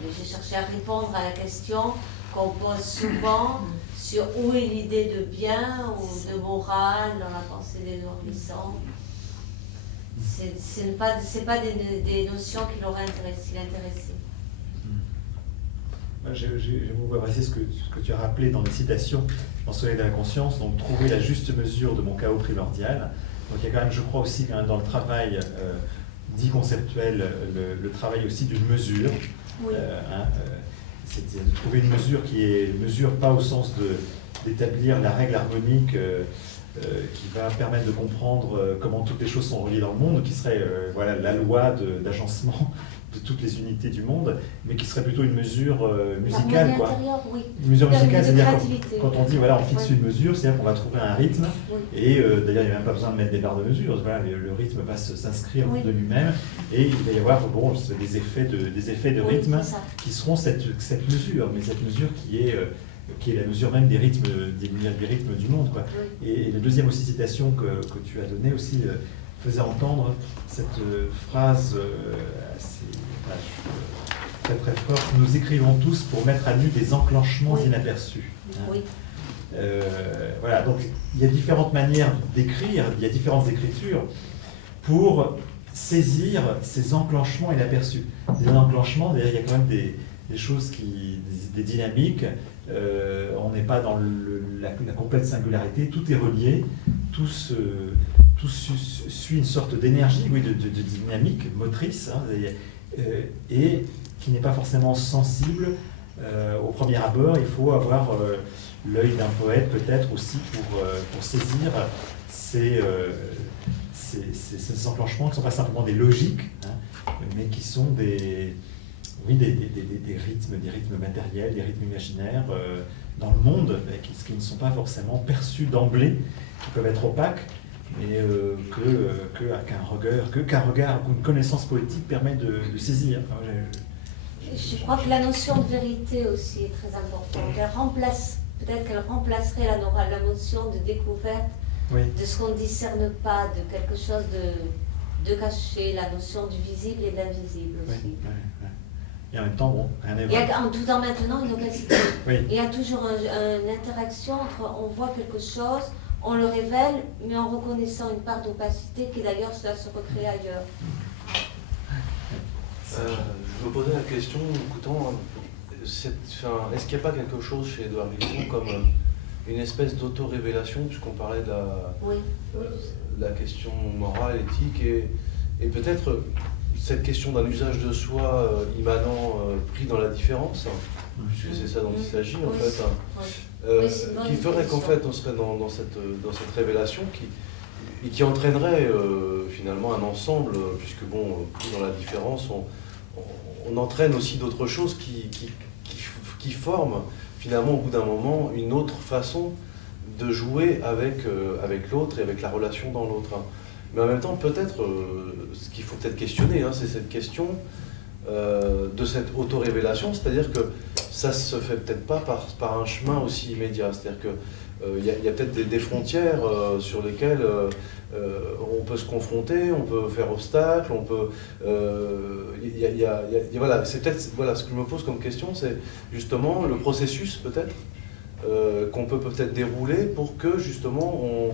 Mais j'ai cherché à répondre à la question qu'on pose souvent sur où est l'idée de bien ou de morale dans la pensée d'Édouard Glissant. Ce n'est pas des notions qui l'auraient intéressé. Moi, j'ai beaucoup apprécié ce que tu as rappelé dans les citations dans Soleil de la conscience, donc trouver la juste mesure de mon chaos primordial. Donc il y a quand même, je crois aussi, quand même dans le travail dit conceptuel, le travail aussi d'une mesure. Oui. C'est de trouver une mesure qui est mesure pas au sens d'établir la règle harmonique qui va permettre de comprendre comment toutes les choses sont reliées dans le monde, qui serait voilà, la loi d'agencement de toutes les unités du monde, mais qui serait plutôt une mesure musicale, quoi. Oui. Une mesure musicale, c'est-à-dire créativité. quand on dit voilà, on fixe Oui. une mesure, c'est-à-dire qu'on va trouver un rythme, Oui. et d'ailleurs il n'y a même pas besoin de mettre des barres de mesure, voilà, le rythme va s'inscrire Oui. de lui-même, et il va y avoir bon, des effets de Oui, rythme c'est ça. qui seront cette mesure, mais cette mesure qui est la mesure même des rythmes, des rythmes du monde, quoi. Oui. Et la deuxième aussi citation que tu as donnée aussi faisait entendre cette phrase assez très très forte. Nous écrivons tous pour mettre à nu des enclenchements Oui. inaperçus. Hein. Oui. Voilà, donc il y a différentes manières d'écrire, il y a différentes écritures pour saisir ces enclenchements inaperçus. Les enclenchements, il y a quand même des choses des dynamiques. On n'est pas dans la complète singularité, tout est relié, tout suit une sorte d'énergie, oui, de dynamique motrice, hein, et qui n'est pas forcément sensible au premier abord. Il faut avoir l'œil d'un poète peut-être aussi pour saisir ces enclenchements qui ne sont pas simplement des logiques, hein, mais qui sont des rythmes matériels, des rythmes imaginaires dans le monde, qui ne sont pas forcément perçus d'emblée, qui peuvent être opaques, mais qu'un regard, qu'une connaissance poétique permet de saisir. Enfin, je crois que la notion de vérité aussi est très importante. Peut-être qu'elle remplacerait la notion de découverte, oui. de ce qu'on ne discerne pas, de quelque chose de caché, la notion du visible et de l'invisible aussi. Oui, oui, oui. Et en même temps, bon, rien n'est Il y vrai. a tout en maintenant une opacité. Oui. Il y a toujours une interaction entre on voit quelque chose, on le révèle, mais en reconnaissant une part d'opacité qui d'ailleurs doit se recréer ailleurs. Je me posais la question, écoutant, est-ce qu'il n'y a pas quelque chose chez Édouard Glissant comme une espèce d'auto-révélation, puisqu'on parlait de Oui. la question morale, éthique, et peut-être cette question d'un usage de soi immanent pris dans la différence, puisque c'est ça dont il s'agit en fait, qui ferait qu'en fait on serait dans cette révélation qui entraînerait finalement un ensemble, puisque bon, pris dans la différence, on entraîne aussi d'autres choses qui forment finalement au bout d'un moment une autre façon de jouer avec l'autre et avec la relation dans l'autre. Mais en même temps, peut-être, ce qu'il faut peut-être questionner, c'est cette question de cette auto-révélation, c'est-à-dire que ça se fait peut-être pas par un chemin aussi immédiat, c'est-à-dire qu'il y a peut-être des frontières sur lesquelles on peut se confronter, on peut faire obstacle, on peut... voilà, c'est peut-être ce que je me pose comme question, c'est justement le processus peut-être qu'on peut peut-être dérouler pour que justement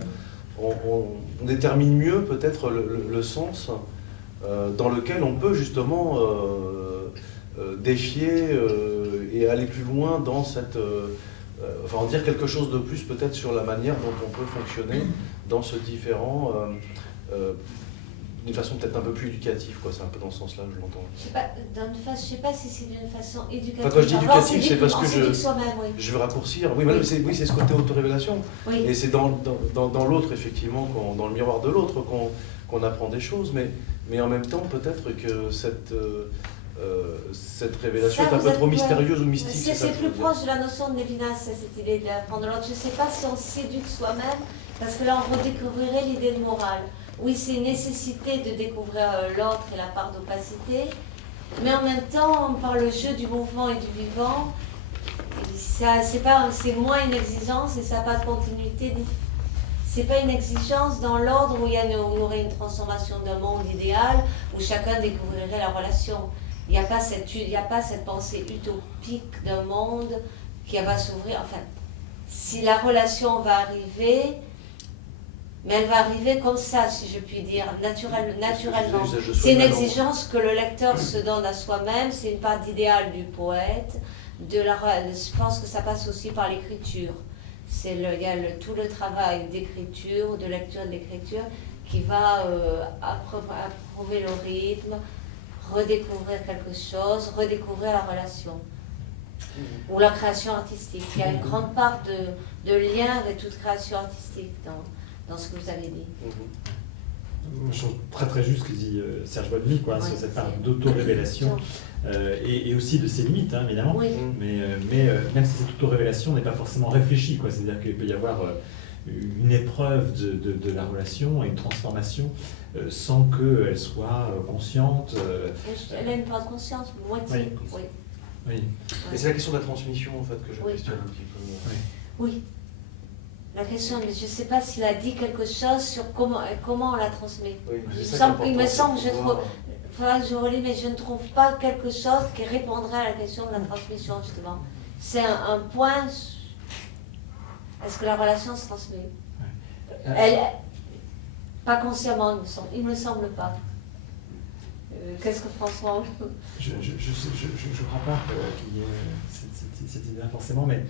on détermine mieux peut-être le sens dans lequel on peut justement défier et aller plus loin dans cette... enfin, en dire quelque chose de plus peut-être sur la manière dont on peut fonctionner dans ce différent, d'une façon peut-être un peu plus éducative, quoi. C'est un peu dans ce sens-là que je l'entends. Je ne sais pas si c'est d'une façon éducative. Enfin, quand je dis éducative, c'est parce que je vais raccourcir. Oui, mais c'est ce côté auto-révélation. Oui. Et c'est dans l'autre, effectivement, dans le miroir de l'autre, qu'on apprend des choses. Mais en même temps, peut-être que cette révélation est un peu trop mystérieuse ou mystique. C'est plus proche de la notion de Lévinas, cette idée d'apprendre l'autre. Je ne sais pas si on s'éduque soi-même, parce que là, on redécouvrirait l'idée de morale. Oui, c'est une nécessité de découvrir l'autre et la part d'opacité, mais en même temps, par le jeu du mouvement et du vivant, c'est moins une exigence et ça n'a pas de continuité. C'est pas une exigence dans l'ordre où il y aurait une transformation d'un monde idéal, où chacun découvrirait la relation. Il n'y a pas cette pensée utopique d'un monde qui va s'ouvrir. Enfin, si la relation va arriver, mais elle va arriver comme ça, si je puis dire, naturellement. C'est une exigence que le lecteur se donne à soi-même, c'est une part d'idéal du poète. Je pense que ça passe aussi par l'écriture. Il y a tout le travail d'écriture, de lecture et d'écriture, qui va approuver le rythme, redécouvrir quelque chose, redécouvrir la relation. Ou la création artistique. Il y a une grande part de lien avec toute création artistique dans ce que vous avez dit. Je trouve très très juste ce que dit Serge Bonneville, sur cette part d'auto-révélation et aussi de ses limites, évidemment. Oui. Mais même si cette auto-révélation n'est pas forcément réfléchie, c'est-à-dire qu'il peut y avoir une épreuve de la relation et une transformation sans qu'elle soit consciente. Elle a une part de conscience, moitié. Oui. Oui. Et c'est la question de la transmission en fait que je questionne un petit peu. Oui. La question, mais je ne sais pas s'il a dit quelque chose sur comment on la transmet. Oui, il me semble, je relis, mais je ne trouve pas quelque chose qui répondrait à la question de la transmission, justement. C'est un point Est-ce que la relation se transmet? Euh, Elle, pas consciemment, il me semble pas. Qu'est-ce que François? Je crois pas qu'il y ait cette idée-là forcément, mais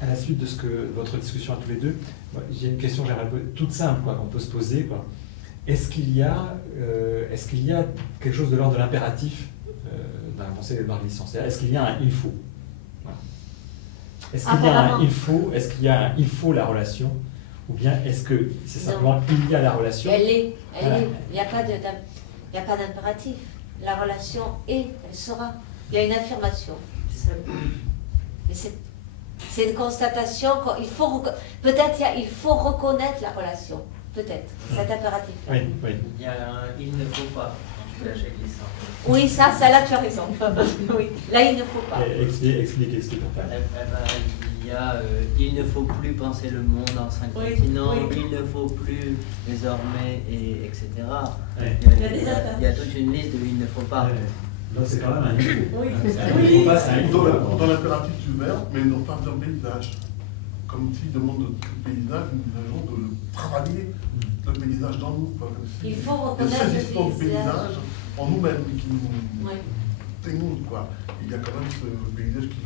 à la suite de votre discussion à tous les deux, j'ai une question toute simple qu'on peut se poser. Est-ce qu'il y a quelque chose de l'ordre de l'impératif dans la pensée d'Edouard Glissant? C'est-à-dire, est-ce qu'il y a un il faut? Voilà. Est-ce qu'il y a un il faut? Est-ce qu'il y a un il faut la relation? Ou bien est-ce que c'est simplement il y a la relation? Elle est. Il n'y a pas d'impératif. La relation est, elle sera. Il y a une affirmation. Mais c'est une constatation qu'il faut il faut reconnaître la relation. Peut-être. Cet impératif. Oui. Il y a un il ne faut pas quand tu lâches Glissant. Oui, ça là tu as raison. Oui, là il ne faut pas. Expliquez. Il ne faut plus penser le monde en 5 continents, il ne faut plus désormais, etc. Il y a toute une liste de il ne faut pas. Donc c'est quand même un il faut. Oui. Dans l'impératif du verbe, mais non pas d'un paysage. Comme s'il demande de paysage, nous avons de travailler le paysage dans nous. Comme si Il faut reconnaître le paysage en nous-mêmes, qui nous témoigne, quoi. Il y a quand même ce paysage qui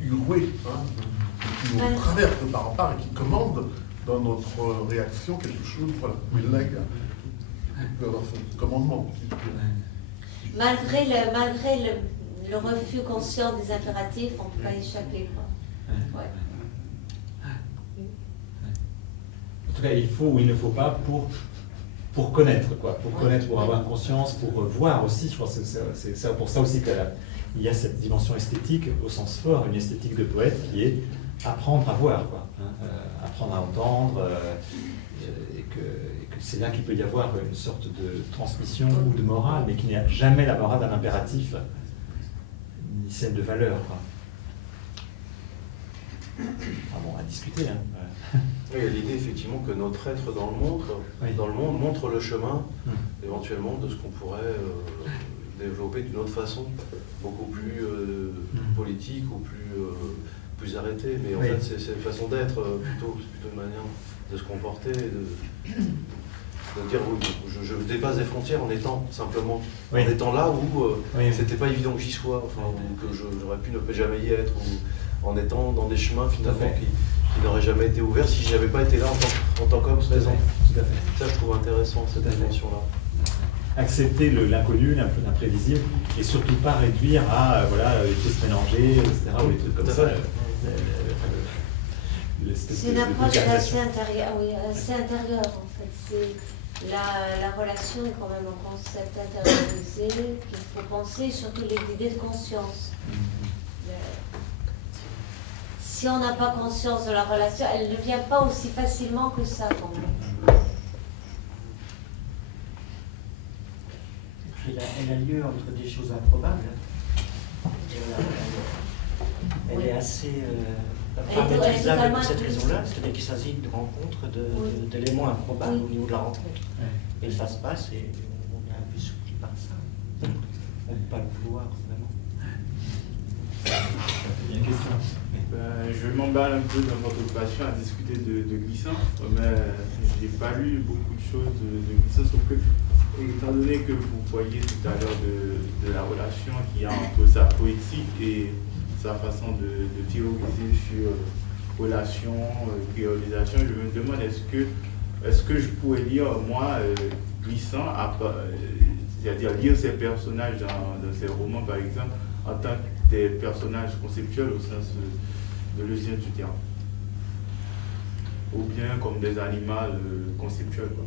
qui nous traverse de part en part et qui commande dans notre réaction quelque chose. Voilà. Mais là, il peut y avoir ce commandement. Malgré le refus conscient des impératifs, on ne peut pas échapper. Ouais. En tout cas, il faut ou il ne faut pas pour connaître, pour connaître, pour avoir conscience, pour voir aussi. Je pense que c'est pour ça aussi qu'il y a cette dimension esthétique au sens fort, une esthétique de poète qui est apprendre à voir, apprendre à entendre, et que c'est là qu'il peut y avoir une sorte de transmission ou de morale, mais qui n'est jamais la morale d'un impératif, ni celle de valeur. À discuter. Il y a l'idée effectivement que notre être dans le monde montre le chemin éventuellement de ce qu'on pourrait développer d'une autre façon, beaucoup plus politique ou plus arrêtée. Mais en fait, c'est une façon d'être, plutôt une manière de se comporter, de dire je dépasse des frontières en étant simplement, en étant là où c'était pas évident que j'y sois, ou que j'aurais pu ne jamais y être, ou en étant dans des chemins finalement qui n'auraient jamais été ouverts si je n'avais pas été là en tant qu'homme présent. Tout à fait. Ça, je trouve intéressant, cette dimension-là. Accepter l'inconnu, l'imprévisible, et surtout pas réduire à les pièces mélangées, etc., ou les trucs comme ça. C'est une approche assez intérieure, en fait. C'est la relation est quand même un concept intériorisé qu'il faut penser, surtout les idées de conscience. Si on n'a pas conscience de la relation, elle ne vient pas aussi facilement que ça, quand même. Elle a lieu entre des choses improbables. Elle est assez paramétrisable pour cette raison-là, c'est-à-dire qu'il s'agit de rencontres d'éléments improbables au niveau de la rencontre. Et ça se passe et on est un peu surpris par ça. On ne peut pas le vouloir vraiment. Il y a une question. Je m'emballe un peu dans votre occupation à discuter de Glissant, mais je n'ai pas lu beaucoup de choses de Glissant, sauf que, étant donné que vous voyez tout à l'heure de la relation qu'il y a entre sa poétique et sa façon de théoriser sur relation, créolisation, je me demande est-ce que je pourrais lire, moi, Glissant, c'est-à-dire lire ces personnages dans ces romans, par exemple, en tant que des personnages conceptuels au sens de l'usine du terme, ou bien comme des animaux conceptuels, quoi.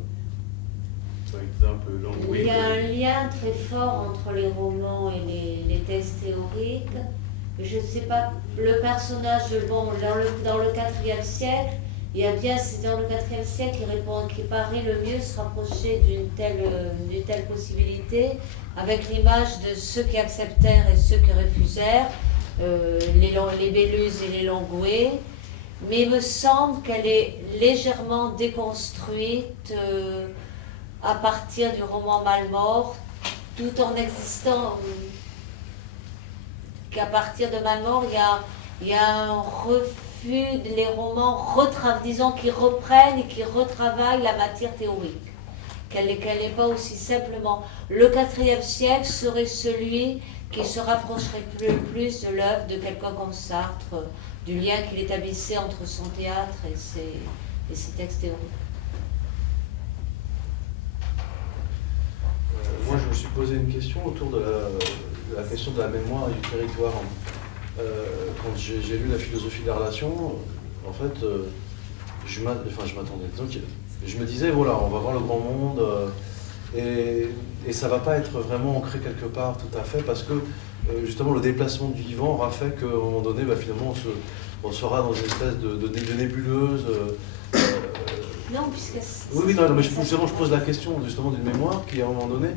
Par exemple, il y a un lien très fort entre les romans et les textes théoriques. Je ne sais pas, le personnage dans le 4e siècle, il y a bien, c'est dans le 4e siècle qui paraît le mieux se rapprocher d'une telle possibilité, avec l'image de ceux qui acceptèrent et ceux qui refusèrent, les Béluses et les Langoués. Mais il me semble qu'elle est légèrement déconstruite à partir du roman Malmort, tout en existant qu'à partir de Malmort, il y a un refus vu les romans, disons, qui reprennent et qui retravaillent la matière théorique. Qu'elle n'est pas aussi simplement. Le IVe siècle serait celui qui se rapprocherait plus de l'œuvre de quelqu'un comme Sartre, du lien qu'il établissait entre son théâtre et ses textes théoriques. Moi, je me suis posé une question autour de la question de la mémoire et du territoire. Quand j'ai lu la philosophie de la relation, en fait, je m'attendais. Donc, je me disais, voilà, on va voir le grand monde, et ça ne va pas être vraiment ancré quelque part tout à fait, parce que justement le déplacement du vivant aura fait qu'à un moment donné, finalement, on sera dans une espèce de nébuleuse. Non, puisque oui, non, mais justement, je pose la question justement d'une mémoire qui, à un moment donné,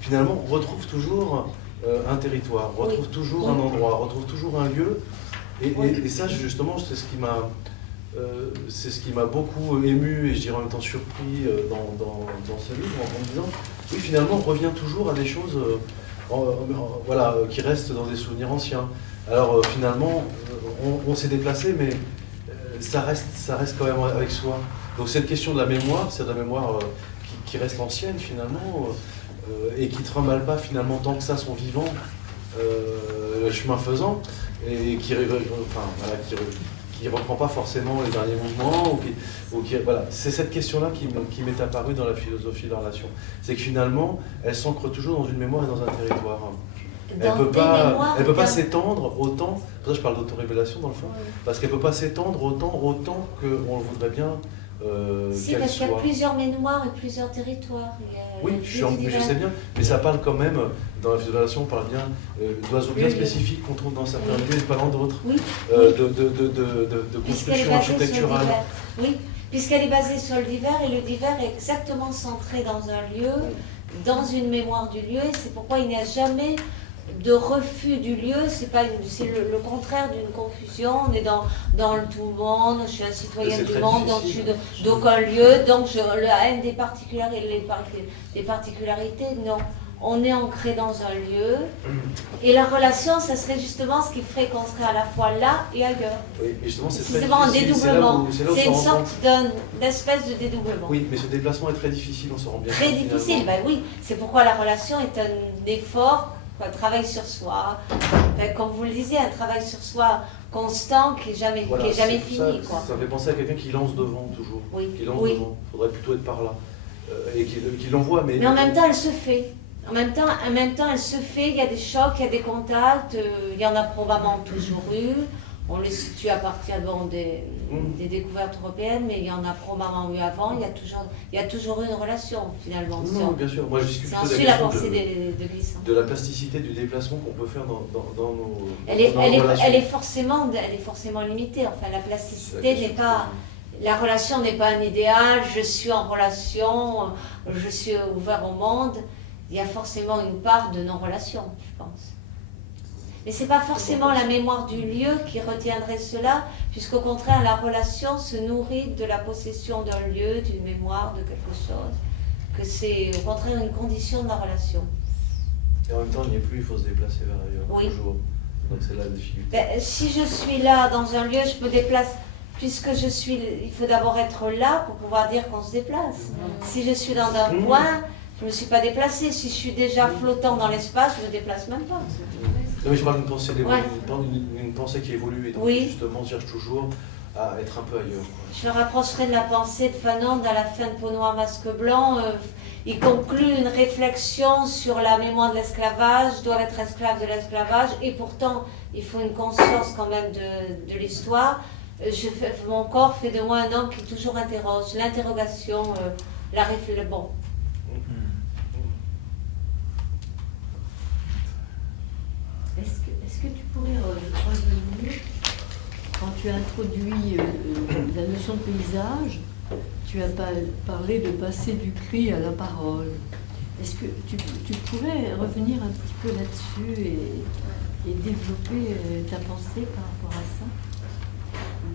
finalement, retrouve toujours un territoire, retrouve toujours un endroit, retrouve toujours un lieu. Et ça, justement, c'est ce qui m'a beaucoup ému et je dirais en même temps surpris dans ce livre, en me disant, oui, finalement, on revient toujours à des choses voilà, qui restent dans des souvenirs anciens. Alors, finalement, on s'est déplacé, mais ça reste quand même avec soi. Donc cette question de la mémoire, c'est de la mémoire qui reste ancienne finalement, et qui ne trimballe pas finalement tant que ça son vivant, chemin faisant, et qui reprend pas forcément les derniers mouvements, voilà. C'est cette question-là qui m'est apparue dans la philosophie de la relation. C'est que finalement, elle s'ancre toujours dans une mémoire et dans un territoire. Elle ne peut pas s'étendre autant, pour ça je parle d'autorévélation dans le fond, parce qu'elle ne peut pas s'étendre autant qu'on le voudrait bien. Si, parce qu'il y a plusieurs mémoires et plusieurs territoires. Oui, je sais bien, mais ça parle quand même, dans la philosophie, on parle bien d'oiseaux bien spécifiques qu'on trouve dans certains lieux et pas dans d'autres, de construction architecturale. Oui, puisqu'elle est basée sur le divers, et le divers est exactement centré dans un lieu, dans une mémoire du lieu, et c'est pourquoi il n'y a jamais de refus du lieu, c'est le contraire d'une confusion. On est dans le tout monde, je suis un citoyen du monde, donc je suis d'aucun lieu, donc la haine des particularités, non. On est ancré dans un lieu, et la relation, ça serait justement ce qui ferait qu'on serait à la fois là et ailleurs. Oui, mais justement, c'est un dédoublement, c'est une sorte d'espèce de dédoublement. Oui, mais ce déplacement est très difficile, on s'en rend bien compte. Très difficile, oui, c'est pourquoi la relation est un effort, un travail sur soi, comme vous le disiez, un travail sur soi constant qui n'est jamais fini. Ça fait penser à quelqu'un qui lance devant toujours. Oui. Qui lance devant. Il faudrait plutôt être par là. Et qui l'envoie. Mais en même temps, elle se fait. En même temps, elle se fait, il y a des chocs, il y a des contacts, il y en a probablement toujours eu. On les situe à partir des découvertes européennes, mais il y en a probablement eu avant. Il y a toujours eu une relation, finalement. Non, bien sûr. Moi, je discute de la pensée de glissant. De la plasticité du déplacement qu'on peut faire dans nos relations. Elle est forcément limitée. Enfin, la plasticité n'est pas... La relation n'est pas un idéal. Je suis en relation, je suis ouvert au monde. Il y a forcément une part de non-relation, je pense. Mais ce n'est pas forcément la mémoire du lieu qui retiendrait cela, puisqu'au contraire, la relation se nourrit de la possession d'un lieu, d'une mémoire, de quelque chose, que c'est au contraire une condition de la relation. Et en même temps, il n'y est plus, il faut se déplacer vers ailleurs, toujours. Donc c'est là la difficulté. Si je suis là, dans un lieu, je me déplace. Puisque il faut d'abord être là pour pouvoir dire qu'on se déplace. Si je suis dans un point, je ne me suis pas déplacée. Si je suis déjà flottant dans l'espace, je ne me déplace même pas. Non, mais je parle d'une pensée, une pensée qui évolue et donc justement cherche toujours à être un peu ailleurs. Je me rapprocherai de la pensée de Fanon à la fin de Peau noire, masque blanc. Il conclut une réflexion sur la mémoire de l'esclavage, doivent être esclaves de l'esclavage, et pourtant il faut une conscience quand même de l'histoire. Mon corps fait de moi un homme qui toujours interroge. L'interrogation, la réflexion. Bon. Est-ce que tu pourrais revenir, quand tu as introduit la notion de paysage, tu as parlé de passer du cri à la parole. Est-ce que tu pourrais revenir un petit peu là-dessus et développer ta pensée par rapport à ça?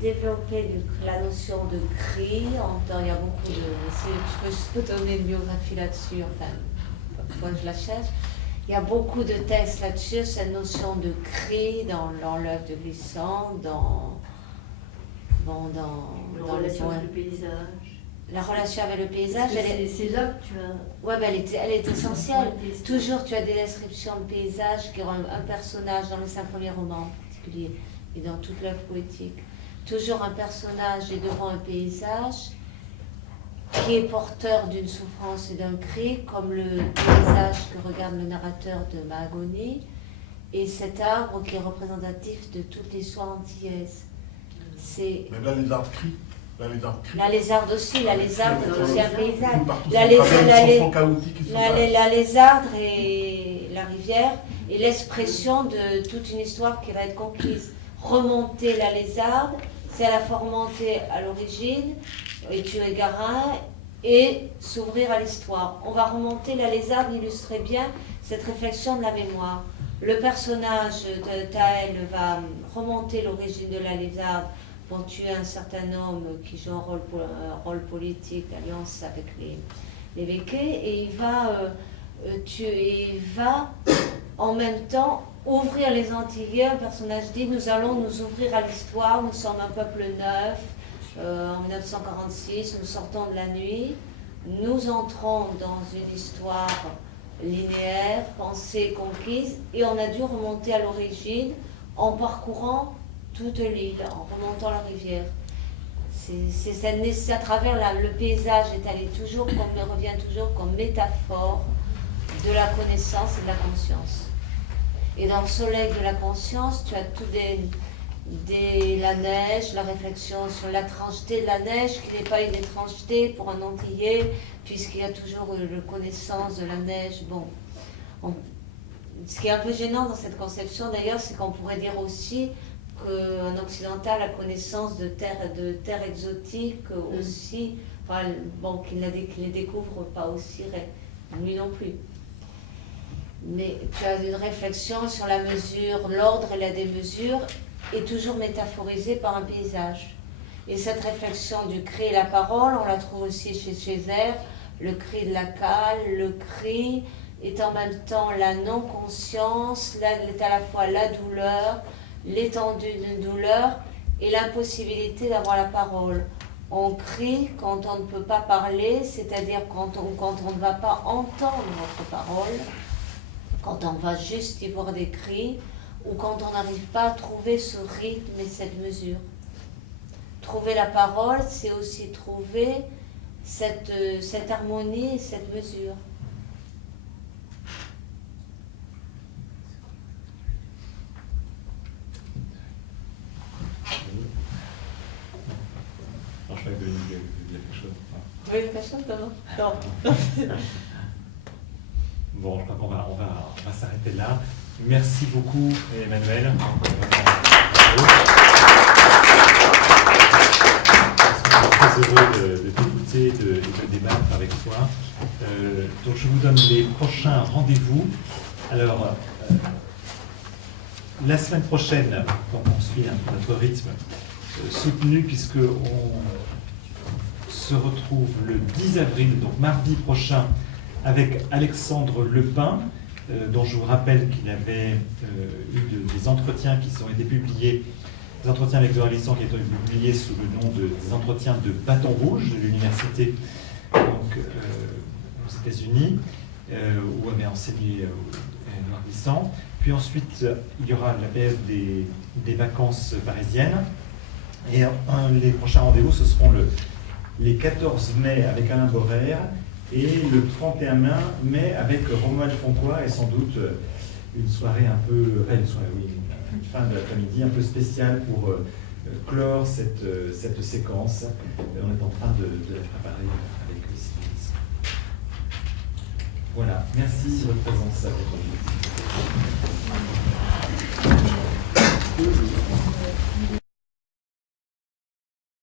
Développer la notion de cri, il y a beaucoup de... Je peux donner une biographie là-dessus, enfin, parfois je la cherche. Il y a beaucoup de textes là-dessus, cette notion de cri dans l'œuvre de Glissant, bon, dans La relation le avec le paysage. La relation avec le paysage, C'est là que tu as... Ouais, ben elle est essentielle. Ouais, Toujours, tu as des descriptions de paysages qui ont un personnage dans les 5 premiers romans en particulier et dans toute l'œuvre poétique. Toujours un personnage est devant un paysage qui est porteur d'une souffrance et d'un cri, comme le paysage que regarde le narrateur de Mahagoni, et cet arbre qui est représentatif de toute l'histoire antillaise. Mais là, les arbres crient. La lézarde aussi, la lézarde est aussi un paysage. La lézarde et la rivière est l'expression de toute une histoire qui va être conquise. Remonter la lézarde, c'est à la fois remonter à l'origine, et tuer Garin, et s'ouvrir à l'histoire. On va remonter la lézarde, illustrer bien cette réflexion de la mémoire. Le personnage de Taël va remonter l'origine de la lézarde pour tuer un certain homme qui joue un rôle politique, alliance avec les Véqués, et il va en même temps ouvrir les Antillais. Un personnage dit: nous allons nous ouvrir à l'histoire, nous sommes un peuple neuf, en 1946, nous sortons de la nuit, nous entrons dans une histoire linéaire, pensée, conquise, et on a dû remonter à l'origine en parcourant toute l'île, en remontant la rivière. C'est à travers le paysage étalé toujours, revient toujours comme métaphore de la connaissance et de la conscience. Et dans le soleil de la conscience, tu as tout la neige, la réflexion sur l'étrangeté de la neige, qui n'est pas une étrangeté pour un Antillais, puisqu'il y a toujours la connaissance de la neige. Bon, ce qui est un peu gênant dans cette conception d'ailleurs, c'est qu'on pourrait dire aussi qu'un occidental a connaissance de terres exotiques aussi, enfin, bon, qu'il ne les découvre pas aussi, lui non plus. Mais tu as une réflexion sur la mesure, l'ordre et la démesure est toujours métaphorisée par un paysage. Et cette réflexion du cri et la parole, on la trouve aussi chez Césaire, le cri de la cale, le cri est en même temps la non-conscience, est à la fois la douleur, l'étendue d'une douleur et l'impossibilité d'avoir la parole. On crie quand on ne peut pas parler, c'est-à-dire quand on ne va pas entendre notre parole, quand on va juste y voir des cris, ou quand on n'arrive pas à trouver ce rythme et cette mesure. Trouver la parole, c'est aussi trouver cette harmonie et cette mesure. Alors, je crois que Denis il y a quelque chose. Oui, quelque chose, non. Bon, je crois qu'on va s'arrêter là. Merci beaucoup, Emmanuel. Je suis très heureux de t'écouter, de débattre avec toi. Donc, je vous donne les prochains rendez-vous. Alors, la semaine prochaine, donc on suit notre rythme soutenu, puisqu'on se retrouve le 10 avril, donc mardi prochain, avec Alexandre Lepin, dont je vous rappelle qu'il avait eu des entretiens qui ont été publiés, des entretiens avec Zohar Glissant qui ont été publiés sous le nom des entretiens de Bâton Rouge de l'université aux États-Unis, où avait enseigné Zohar Glissant. Puis ensuite, il y aura la période des vacances parisiennes. Et les prochains rendez-vous, ce seront les 14 mai avec Alain Borère et le 31 mai avec Romuald Foncois, et sans doute une soirée un peu, une fin de l'après-midi un peu spéciale pour clore cette séquence. On est en train de la préparer avec Sylvie. Voilà, merci de votre présence à votre vie.